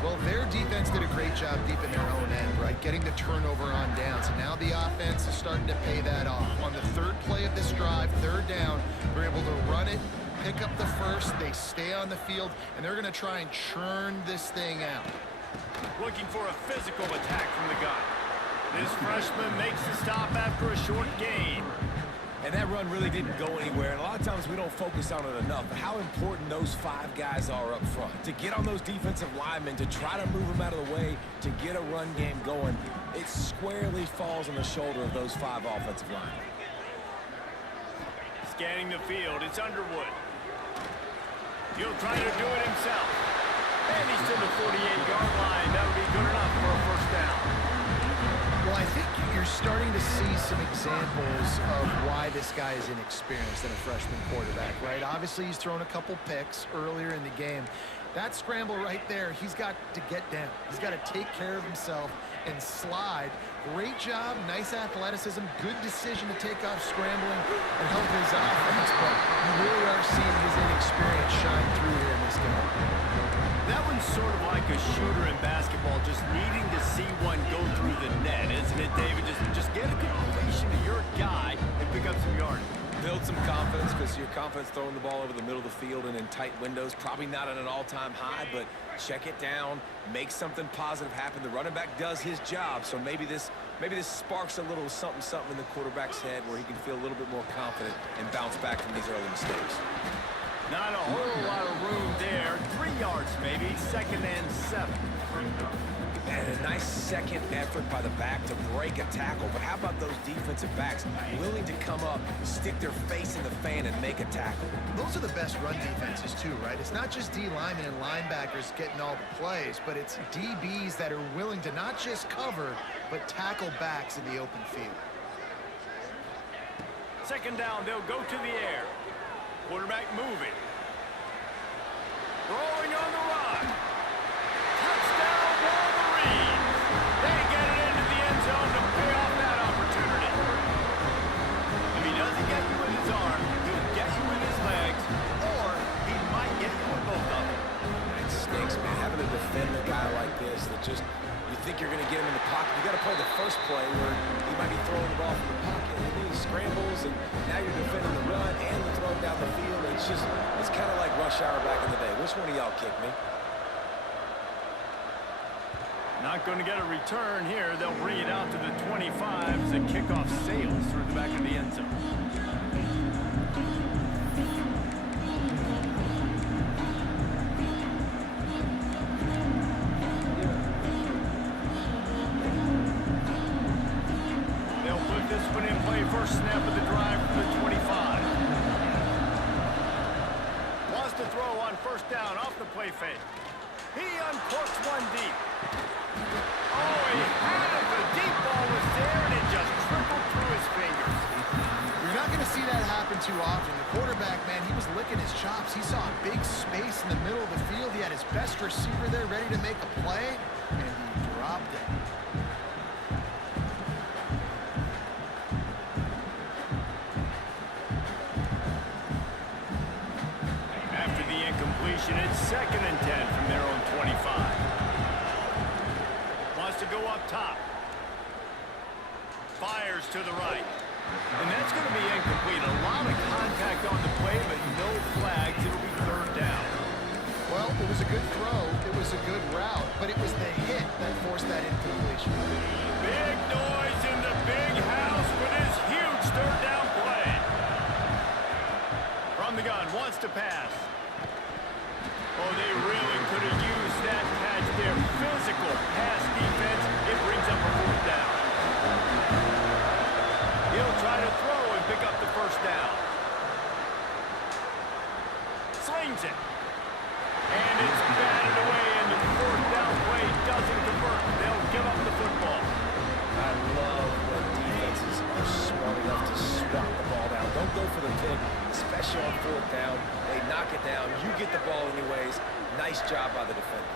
Well, their defense did a great job deep in their own end, right? Getting the turnover on downs. And now the offense is starting to pay that off. On the 3rd play of this drive, 3rd down, they're able to run it, pick up the first, they stay on the field, and they're going to try and churn this thing out. Looking for a physical attack from the gun. This freshman makes the stop after a short gain. And that run really didn't go anywhere. And a lot of times we don't focus on it enough. But how important those 5 guys are up front. To get on those defensive linemen, to try to move them out of the way, to get a run game going, it squarely falls on the shoulder of those 5 offensive linemen. Scanning the field, it's Underwood. He'll try to do it himself. And he's to the 48-yard line. That'll be good enough for a first down. Well, I think you're starting to see some examples of why this guy is inexperienced in a freshman quarterback, right? Obviously, he's thrown a couple picks earlier in the game. That scramble right there, he's got to get down. He's got to take care of himself and slide. Great job, nice athleticism, good decision to take off scrambling and help his offense, but you really are seeing his inexperience shine through here in this game. That one's sort of like a shooter in basketball, just needing to see one go through the net, isn't it, David? Just get a completion to your guy and pick up some yardage. Build some confidence, because your confidence throwing the ball over the middle of the field and in tight windows, probably not at an all-time high, but check it down, make something positive happen. The running back does his job, so maybe this sparks a little something in the quarterback's head where he can feel a little bit more confident and bounce back from these early mistakes. Not a whole lot of room there. 3 yards maybe, 2nd and 7. And a nice second effort by the back to break a tackle. But how about those defensive backs willing to come up, stick their face in the fan, and make a tackle? Those are the best run defenses too, right? It's not just D linemen and linebackers getting all the plays, but it's DBs that are willing to not just cover, but tackle backs in the open field. 2nd down, they'll go to the air. Quarterback moving. Throwing on the run. Touchdown, Wolverines. They get it into the end zone to pay off that opportunity. If he doesn't get you with his arm, he'll get you with his legs, or he might get you with both of them. It stinks, man, having to defend a guy like this that just, you think you're going to get him in the pocket. You got to play the first play where he might be throwing the ball from the pocket, and then he scrambles, and now you're defending the run and the throw down the field. It's kind of like rush hour back in the day. Which one of y'all kicked me? Not going to get a return here. They'll bring it out to the 25 as the kickoff sails through the back of the end zone. They'll put this one in play. First snap of the drive from the 25. Wants to throw on 1st down off the play fake. He uncorks one deep. Oh, he had it. The deep ball was there, and it just trickled through his fingers. You're not going to see that happen too often. The quarterback, man, he was licking his chops. He saw a big space in the middle of the field. He had his best receiver there ready to make a play, and he dropped it. After the incompletion, it's 2nd and 10 from their own 25. Wants to go up top. Fires to the right. And that's going to be incomplete. A lot of contact on the play, but no flags. It'll be 3rd down. Well, it was a good throw. It was a good route, but it was the hit that forced that incompletion. Big noise in the big house with his huge 3rd down play. From the gun, wants to pass. Oh, they really could have used that catch there. Physical pass defense. It brings up a 4th down. He'll try to throw and pick up the 1st down. Slings it. And it's batted away, and the 4th down play doesn't convert. They'll give up the football. I love when defenses are smart enough to swat the ball down. Don't go for the pick, especially on 4th down. They knock it down. You get the ball anyways. Nice job by the defender.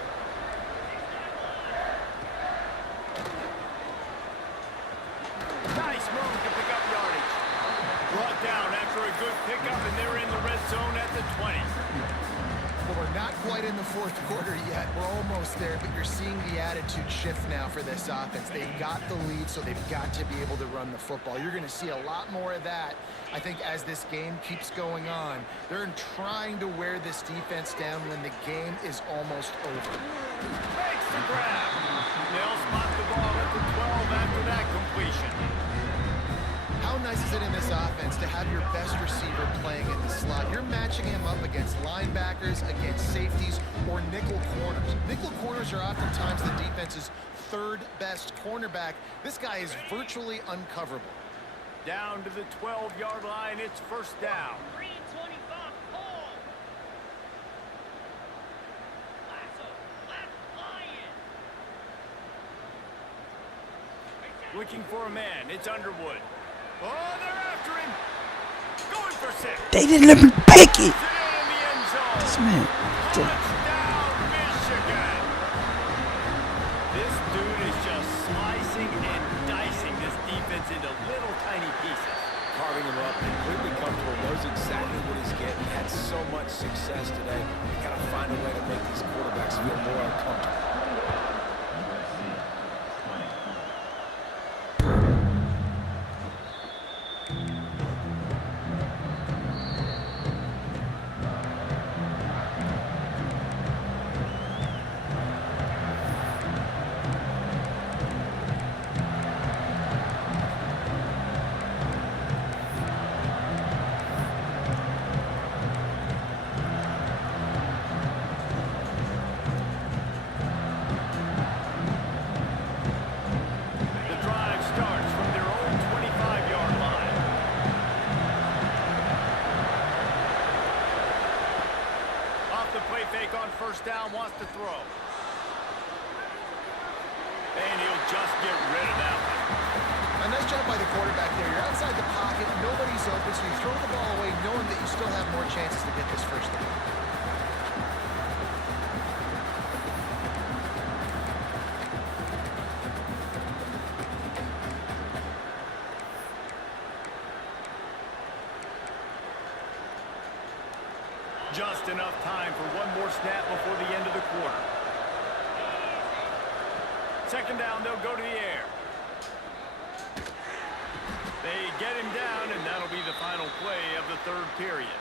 Nice move to pick up yardage. Brought down after a good pickup, and they're in the red zone at the 20. Well, we're not quite in the 4th quarter yet. We're almost there, but you're seeing the attitude shift now for this offense. They've got the lead, so they've got to be able to run the football. You're going to see a lot more of that, I think, as this game keeps going on. They're trying to wear this defense down when the game is almost over. Makes the grab. They'll spot the ball at the 12 after that completion. How nice is it in this offense to have your best receiver playing in the slot? You're matching him up against linebackers, against safeties, or nickel corners. Nickel corners are oftentimes the defense's third best cornerback. This guy is virtually uncoverable. Down to the 12-yard line, it's first down. Looking for a man, it's Underwood. Oh, they're after him. Going for 6. They didn't let me pick it. In the end zone. This man. Touchdown, Michigan. This dude is just slicing and dicing this defense into little tiny pieces. Carving him up, completely comfortable, knows exactly what he's getting. Had so much success today. You got to find a way to make these quarterbacks feel more uncomfortable. First down, wants to throw. And he'll just get rid of that one. A nice job by the quarterback there. You're outside the pocket, nobody's open, so you throw the ball away knowing that you still have more chances to get this first down. Just enough time for one more snap before the end of the quarter. Second down, they'll go to the air. They get him down, and that'll be the final play of the third period.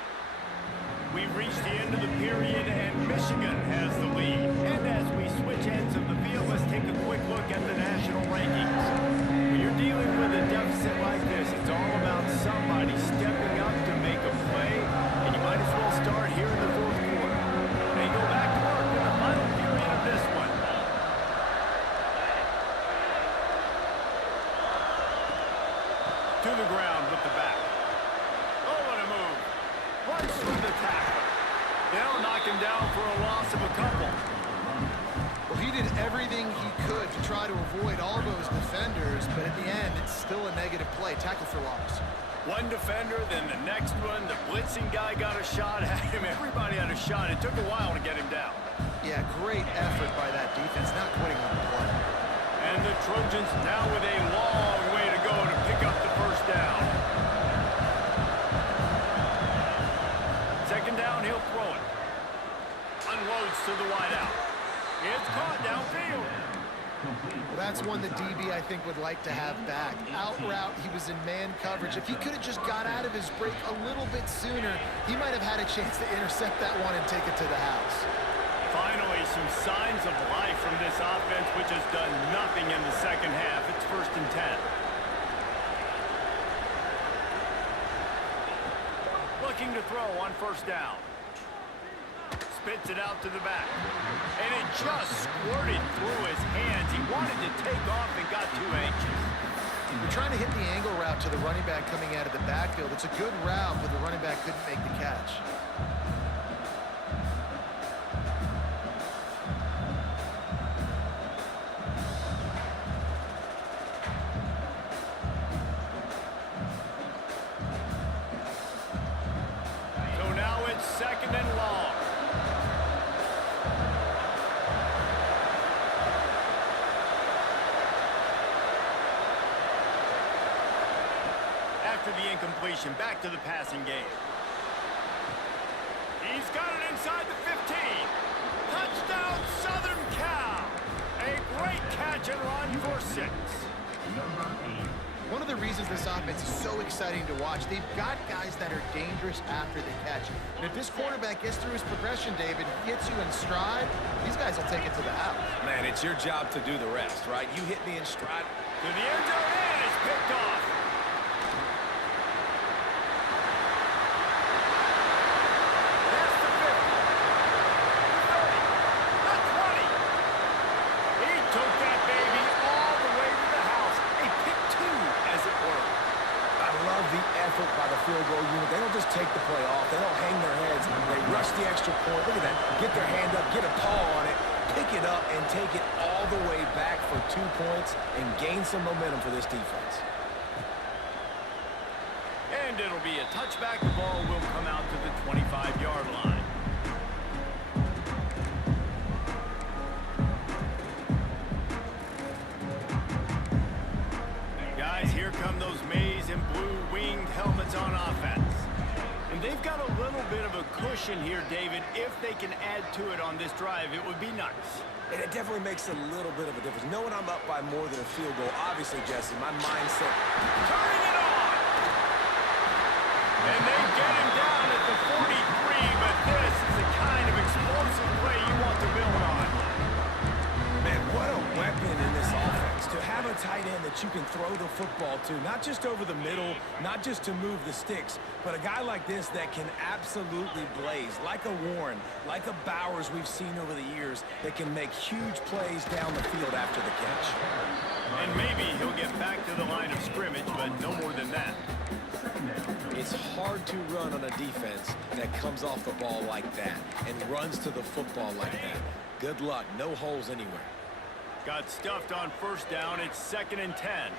We've reached the end of the period, and Michigan has the lead. And as we switch ends of the field, let's take a quick look at the national rankings. When you're dealing with a deficit like this, it's all about somebody stepping up to make a play, and you might as well start here in the fourth quarter. They go back to work in the final period of this one. To the ground with the back. Oh, what a move. Runs through the tackle. They'll knock him down for a loss of a couple. Well, he did everything he could to try to avoid all those defenders, but at the end, it's still a negative play. Tackle for loss. One defender, then the next one. The blitzing guy got a shot at him. Everybody had a shot. It took a while to get him down. Yeah, great effort by that defense, not quitting on the play. And the Trojans now with a long way to go to pick up the first down. Second down, he'll throw it. Unloads to the wideout. It's caught downfield. Well, that's one that DB, I think, would like to have back. Out route, he was in man coverage. If he could have just got out of his break a little bit sooner, he might have had a chance to intercept that one and take it to the house. Finally, some signs of life from this offense, which has done nothing in the second half. It's 1st and 10. Looking to throw on first down. Spits it out to the back. And it just squirted through his hands. He wanted to take off and got too anxious. We're trying to hit the angle route to the running back coming out of the backfield. It's a good route, but the running back couldn't make the catch. So now it's 2nd and long. After the incompletion, back to the passing game. He's got it inside the 15. Touchdown, Southern Cal. A great catch and run for 6. One of the reasons this offense is so exciting to watch, they've got guys that are dangerous after the catch. And if this quarterback gets through his progression, David, hits you in stride, these guys will take it to the house. Man, it's your job to do the rest, right? You hit me in stride, To the end zone, and it's picked off. That's the 50. 30. The 20. He took that baby all the way to the house. A pick two, as it were. I love the effort by the field goal unit. They don't just take the play off. They don't hang their heads. They rush the extra point. Look at that. Get their hand up, get a paw on it, pick it up, and take it all the way back for 2 points and gain some momentum for this defense. And it'll be a touchback. The ball will come out to the 25-yard line. Guys, here come those maize and blue winged helmets on offense. And they've got a little bit of a cushion here, David. If they can add to it on this drive, it would be nice. And it definitely makes a little bit of a difference. Knowing I'm up by more than a field goal, obviously, Jesse, my mindset. Turning it on! And they get him down at the 43, but this is the kind of explosive play you want to build on. Man, what a weapon in this offense. To have a tight end that you can throw the football to, not just over the middle, not just to move the sticks, but a guy like this that can absolutely blaze, like a Warren, like a Bowers we've seen over the years, that can make huge plays down the field after the catch. And maybe he'll get back to the line of scrimmage, but no more than that. It's hard to run on a defense that comes off the ball like that and runs to the football like that. Good luck. No holes anywhere. Got stuffed on first down. It's 2nd and 10.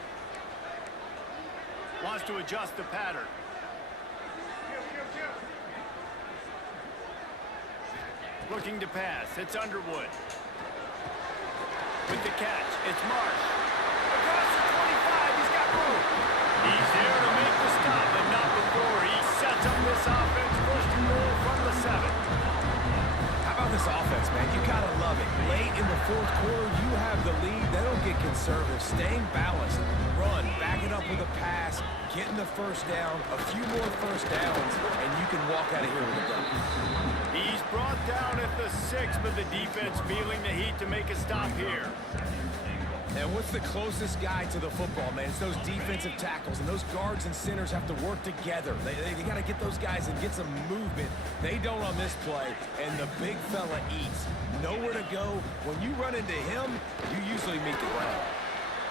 Wants to adjust the pattern. Looking to pass. It's Underwood. With the catch, it's Marsh. Across the 25, he's got room. He's there to make the stop, but not before he sets up this offense. 1st and goal from the 7. How about this offense, man? You gotta love it. Late in the 4th quarter, you have the lead. They don't get conservative. Staying balanced. Run. Back it up with a pass. Getting the first down. A few more first downs, and you can walk out of here with a dub. He's brought down at the 6, but the defense feeling the heat to make a stop here. And what's the closest guy to the football, man? It's those defensive tackles, and those guards and centers have to work together. They got to get those guys and get some movement. They don't on this play, and the big fella eats. Nowhere to go. When you run into him, you usually meet the ground.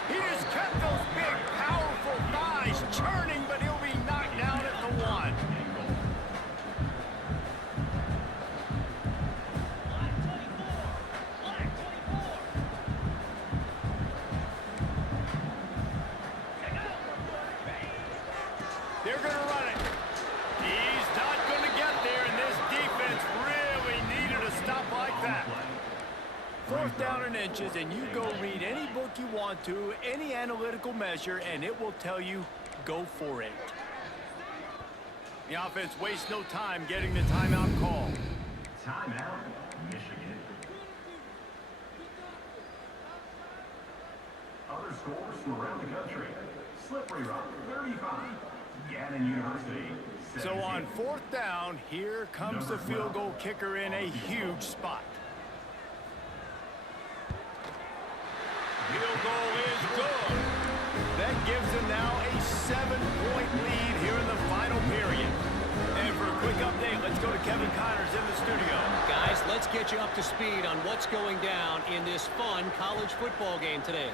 He just kept those big, powerful thighs churning, but he'll be knocked down at the 1. They're going to run it. He's not going to get there, and this defense really needed a stop like that. 4th down and inches, and you go read any book you want to, any analytical measure, and it will tell you, go for it. The offense wastes no time getting the timeout call. Timeout, Michigan. Other scores from around the country. Slippery Rock, 35. Gannon University, 17. So on 4th down, here comes the field goal kicker in a huge spot. Field goal is good. That gives them now a 7-point lead here in the final period. And for a quick update, let's go to Kevin Connors in the studio. Guys, let's get you up to speed on what's going down in this fun college football game today.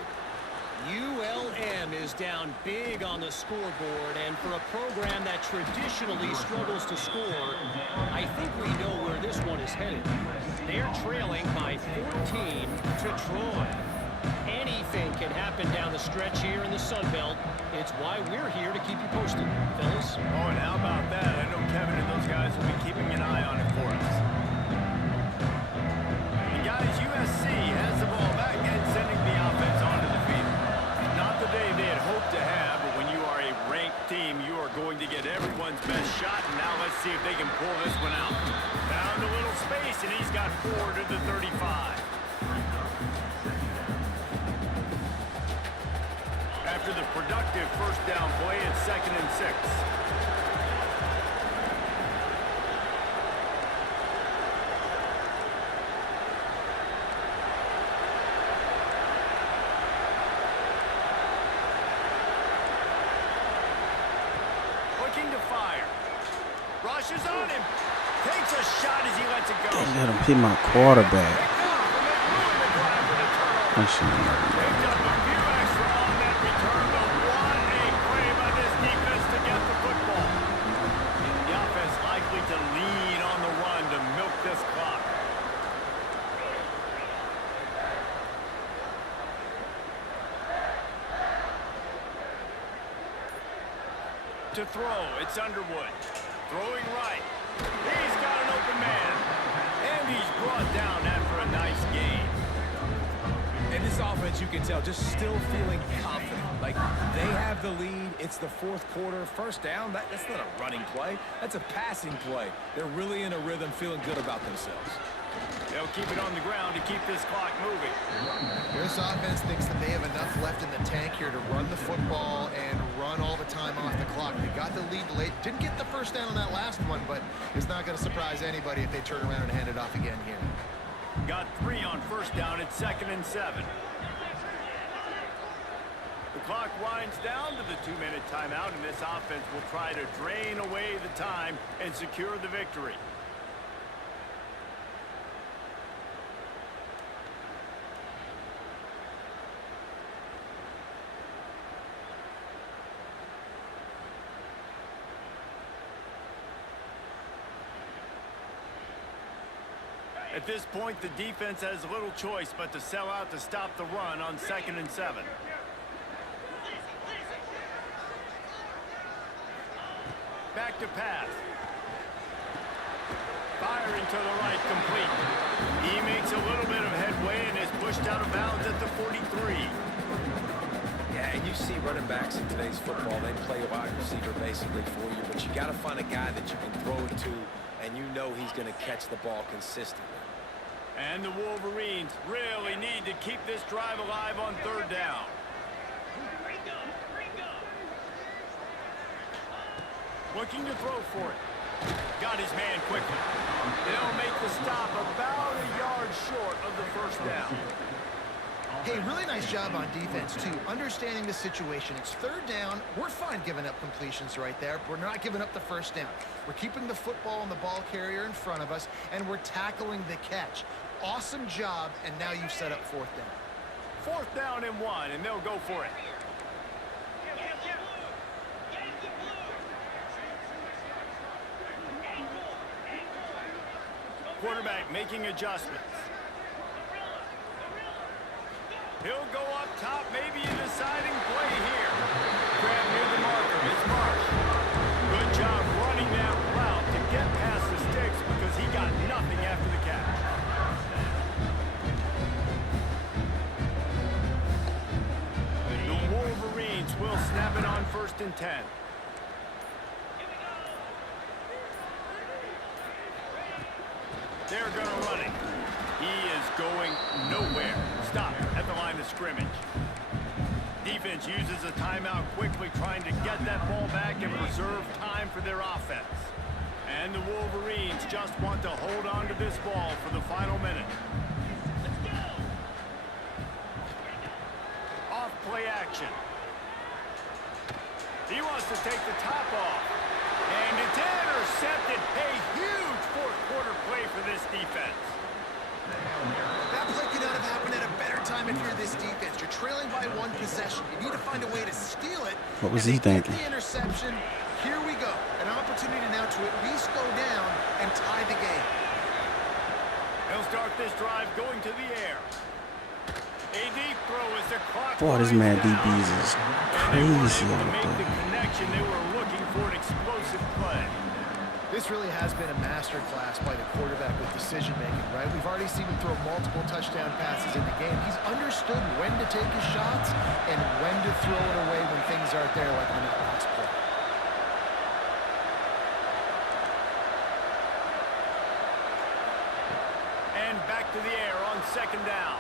ULM is down big on the scoreboard, and for a program that traditionally struggles to score, I think we know where this one is headed. They're trailing by 14 to Troy. Anything can happen down the stretch here in the Sun Belt. It's why we're here to keep you posted, fellas. Oh, and how about that? I know Kevin and those guys will be keeping an eye on it for us. And guys, USC has the ball back and sending the offense onto the field. Not the day they had hoped to have, but when you are a ranked team, you are going to get everyone's best shot. And now let's see if they can pull this one out. Found a little space, and he's got 4 to the 35. After the productive first down play, it's 2nd and 6. looking to fire. Rushes on him. Takes a shot as he lets it go. They let him hit my quarterback. Picked off, and they ruined the drive with a turnover. I shouldn't have done Picked that. up a few extra on that return, but what a play by this defense to get the football. The offense likely to lean on the run to milk this clock. To throw, it's Underwood. Throwing right. He's got an open man. And he's brought down after a nice gain. And this offense, you can tell, just still feeling confident. Like, they have the lead. It's the fourth quarter. First down, that's not a running play. That's a passing play. They're really in a rhythm, feeling good about themselves. They'll keep it on the ground to keep this clock moving. This offense thinks that they have enough left in the tank here to run the football and run all the time off the clock. They got the lead late. Didn't get the first down on that last one, but it's not going to surprise anybody if they turn around and hand it off again here. Got 3 on first down at 2nd and 7. The clock winds down to the 2-minute timeout, and this offense will try to drain away the time and secure the victory. At this point, the defense has little choice but to sell out to stop the run on 2nd and 7. Back to pass. Firing to the right, complete. He makes a little bit of headway and is pushed out of bounds at the 43. Yeah, and you see running backs in today's football, they play a wide receiver basically for you, but you got to find a guy that you can throw it to, and you know he's going to catch the ball consistently. And the Wolverines really need to keep this drive alive on 3rd down. Looking to throw for it. Got his man quickly. They'll make the stop about a yard short of the first down. Hey, really nice job on defense, too. Understanding the situation. It's 3rd down. We're fine giving up completions right there. We're not giving up the first down. We're keeping the football and the ball carrier in front of us, and we're tackling the catch. Awesome job, and now you've set up 4th down. 4th down and 1, and they'll go for it. Quarterback making adjustments. He'll go up top, maybe a deciding play here. Grab near the marker, it's Marsh. Good job running that route to get past the sticks because he got nothing after the catch. The Wolverines will snap it on 1st and 10. They're going to run it. He is going nowhere. Stop at the line of scrimmage. Defense uses a timeout quickly, trying to get that ball back and preserve time for their offense. And the Wolverines just want to hold on to this ball for the final minute. Off play action. He wants to take the top off. And it's intercepted. A huge fourth quarter play for this defense. That play could not have happened at a better time if you're this defense. You're trailing by 1 possession. You need to find a way to steal it. What was he thinking? The interception. Here we go. An opportunity now to at least go down and tie the game. He'll start this drive going to the air. A deep throw as the clock. Boy, this man DBs is crazy To out make the there. connection, they were looking for an explosive play. This really has been a master class by the quarterback with decision-making, right? We've already seen him throw multiple touchdown passes in the game. He's understood when to take his shots and when to throw it away when things aren't there, like on that last play. And back to the air on 2nd down.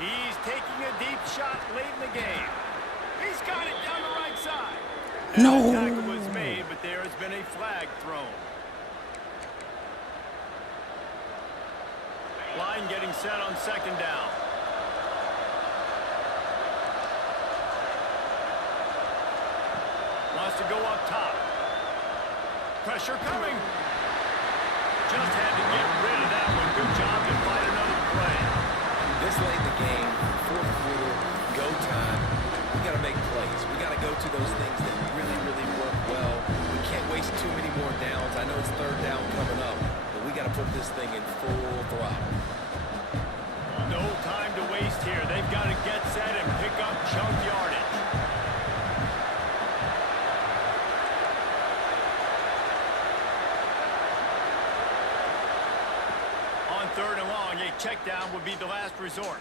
He's taking a deep shot late in the game. He's got it down the right side. No. The tackle was made, but there has been a flag thrown. Line getting set on 2nd down. wants to go up top. Pressure coming. Just had to get rid of that one. Good job to find another play. This late in the game, fourth quarter, go time. We got to make plays. We got to go to those things that really, really work well. We can't waste too many more downs. I know it's third down coming up, but we got to put this thing in full throttle. No time to waste here. They've got to get set and pick up chunk yardage. On third and long, a check down would be the last resort.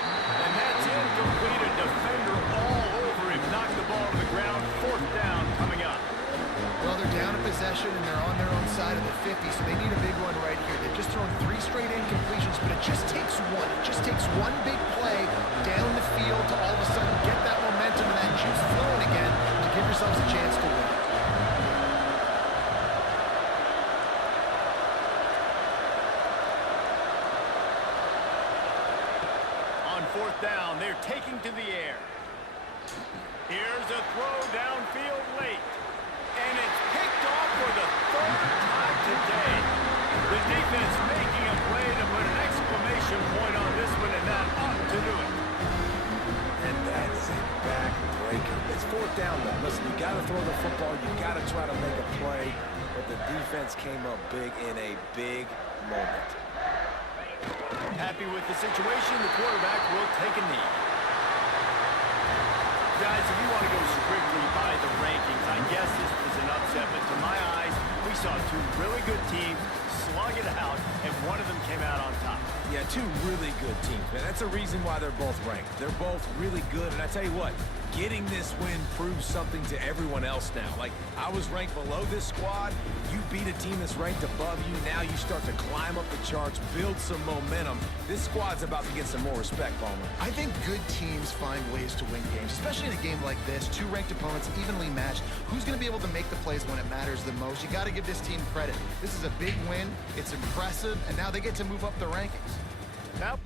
And that's incomplete. A defender all over him. Knocked the ball to the ground. Fourth down coming up. Well, they're down in possession, and they're on their own side of the 50, so they need a big one right here. They've just thrown 3 straight incompletions, but it just takes one. It just takes one big play down the field to all of a sudden get that momentum and that juice flowing again to give yourselves a chance to win. On fourth down, they're taking to the air. Here's a throw downfield late. And it's picked off for the third time today. The defense making a play to put an exclamation point on this one, and that ought to do it. And that's a backbreaker. It's fourth down, though. Listen, you got to throw the football. You got to try to make a play. But the defense came up big in a big moment. Happy with the situation, the quarterback will take a knee. Guys, if you want to go strictly by the rankings, I guess this was an upset, but to my eyes, we saw 2 really good teams slug it out, and one of them came out on top. Yeah, 2 really good teams, man. That's a reason why they're both ranked. They're both really good, and I tell you what, getting this win proves something to everyone else now. Like, I was ranked below this squad. You beat a team that's ranked above you. Now you start to climb up the charts, build some momentum. This squad's about to get some more respect, Palmer. I think good teams find ways to win games, especially in a game like this. 2 ranked opponents evenly matched. Who's going to be able to make the plays when it matters the most? You got to give this team credit. This is a big win. It's impressive, and now they get to move up the rankings. Now,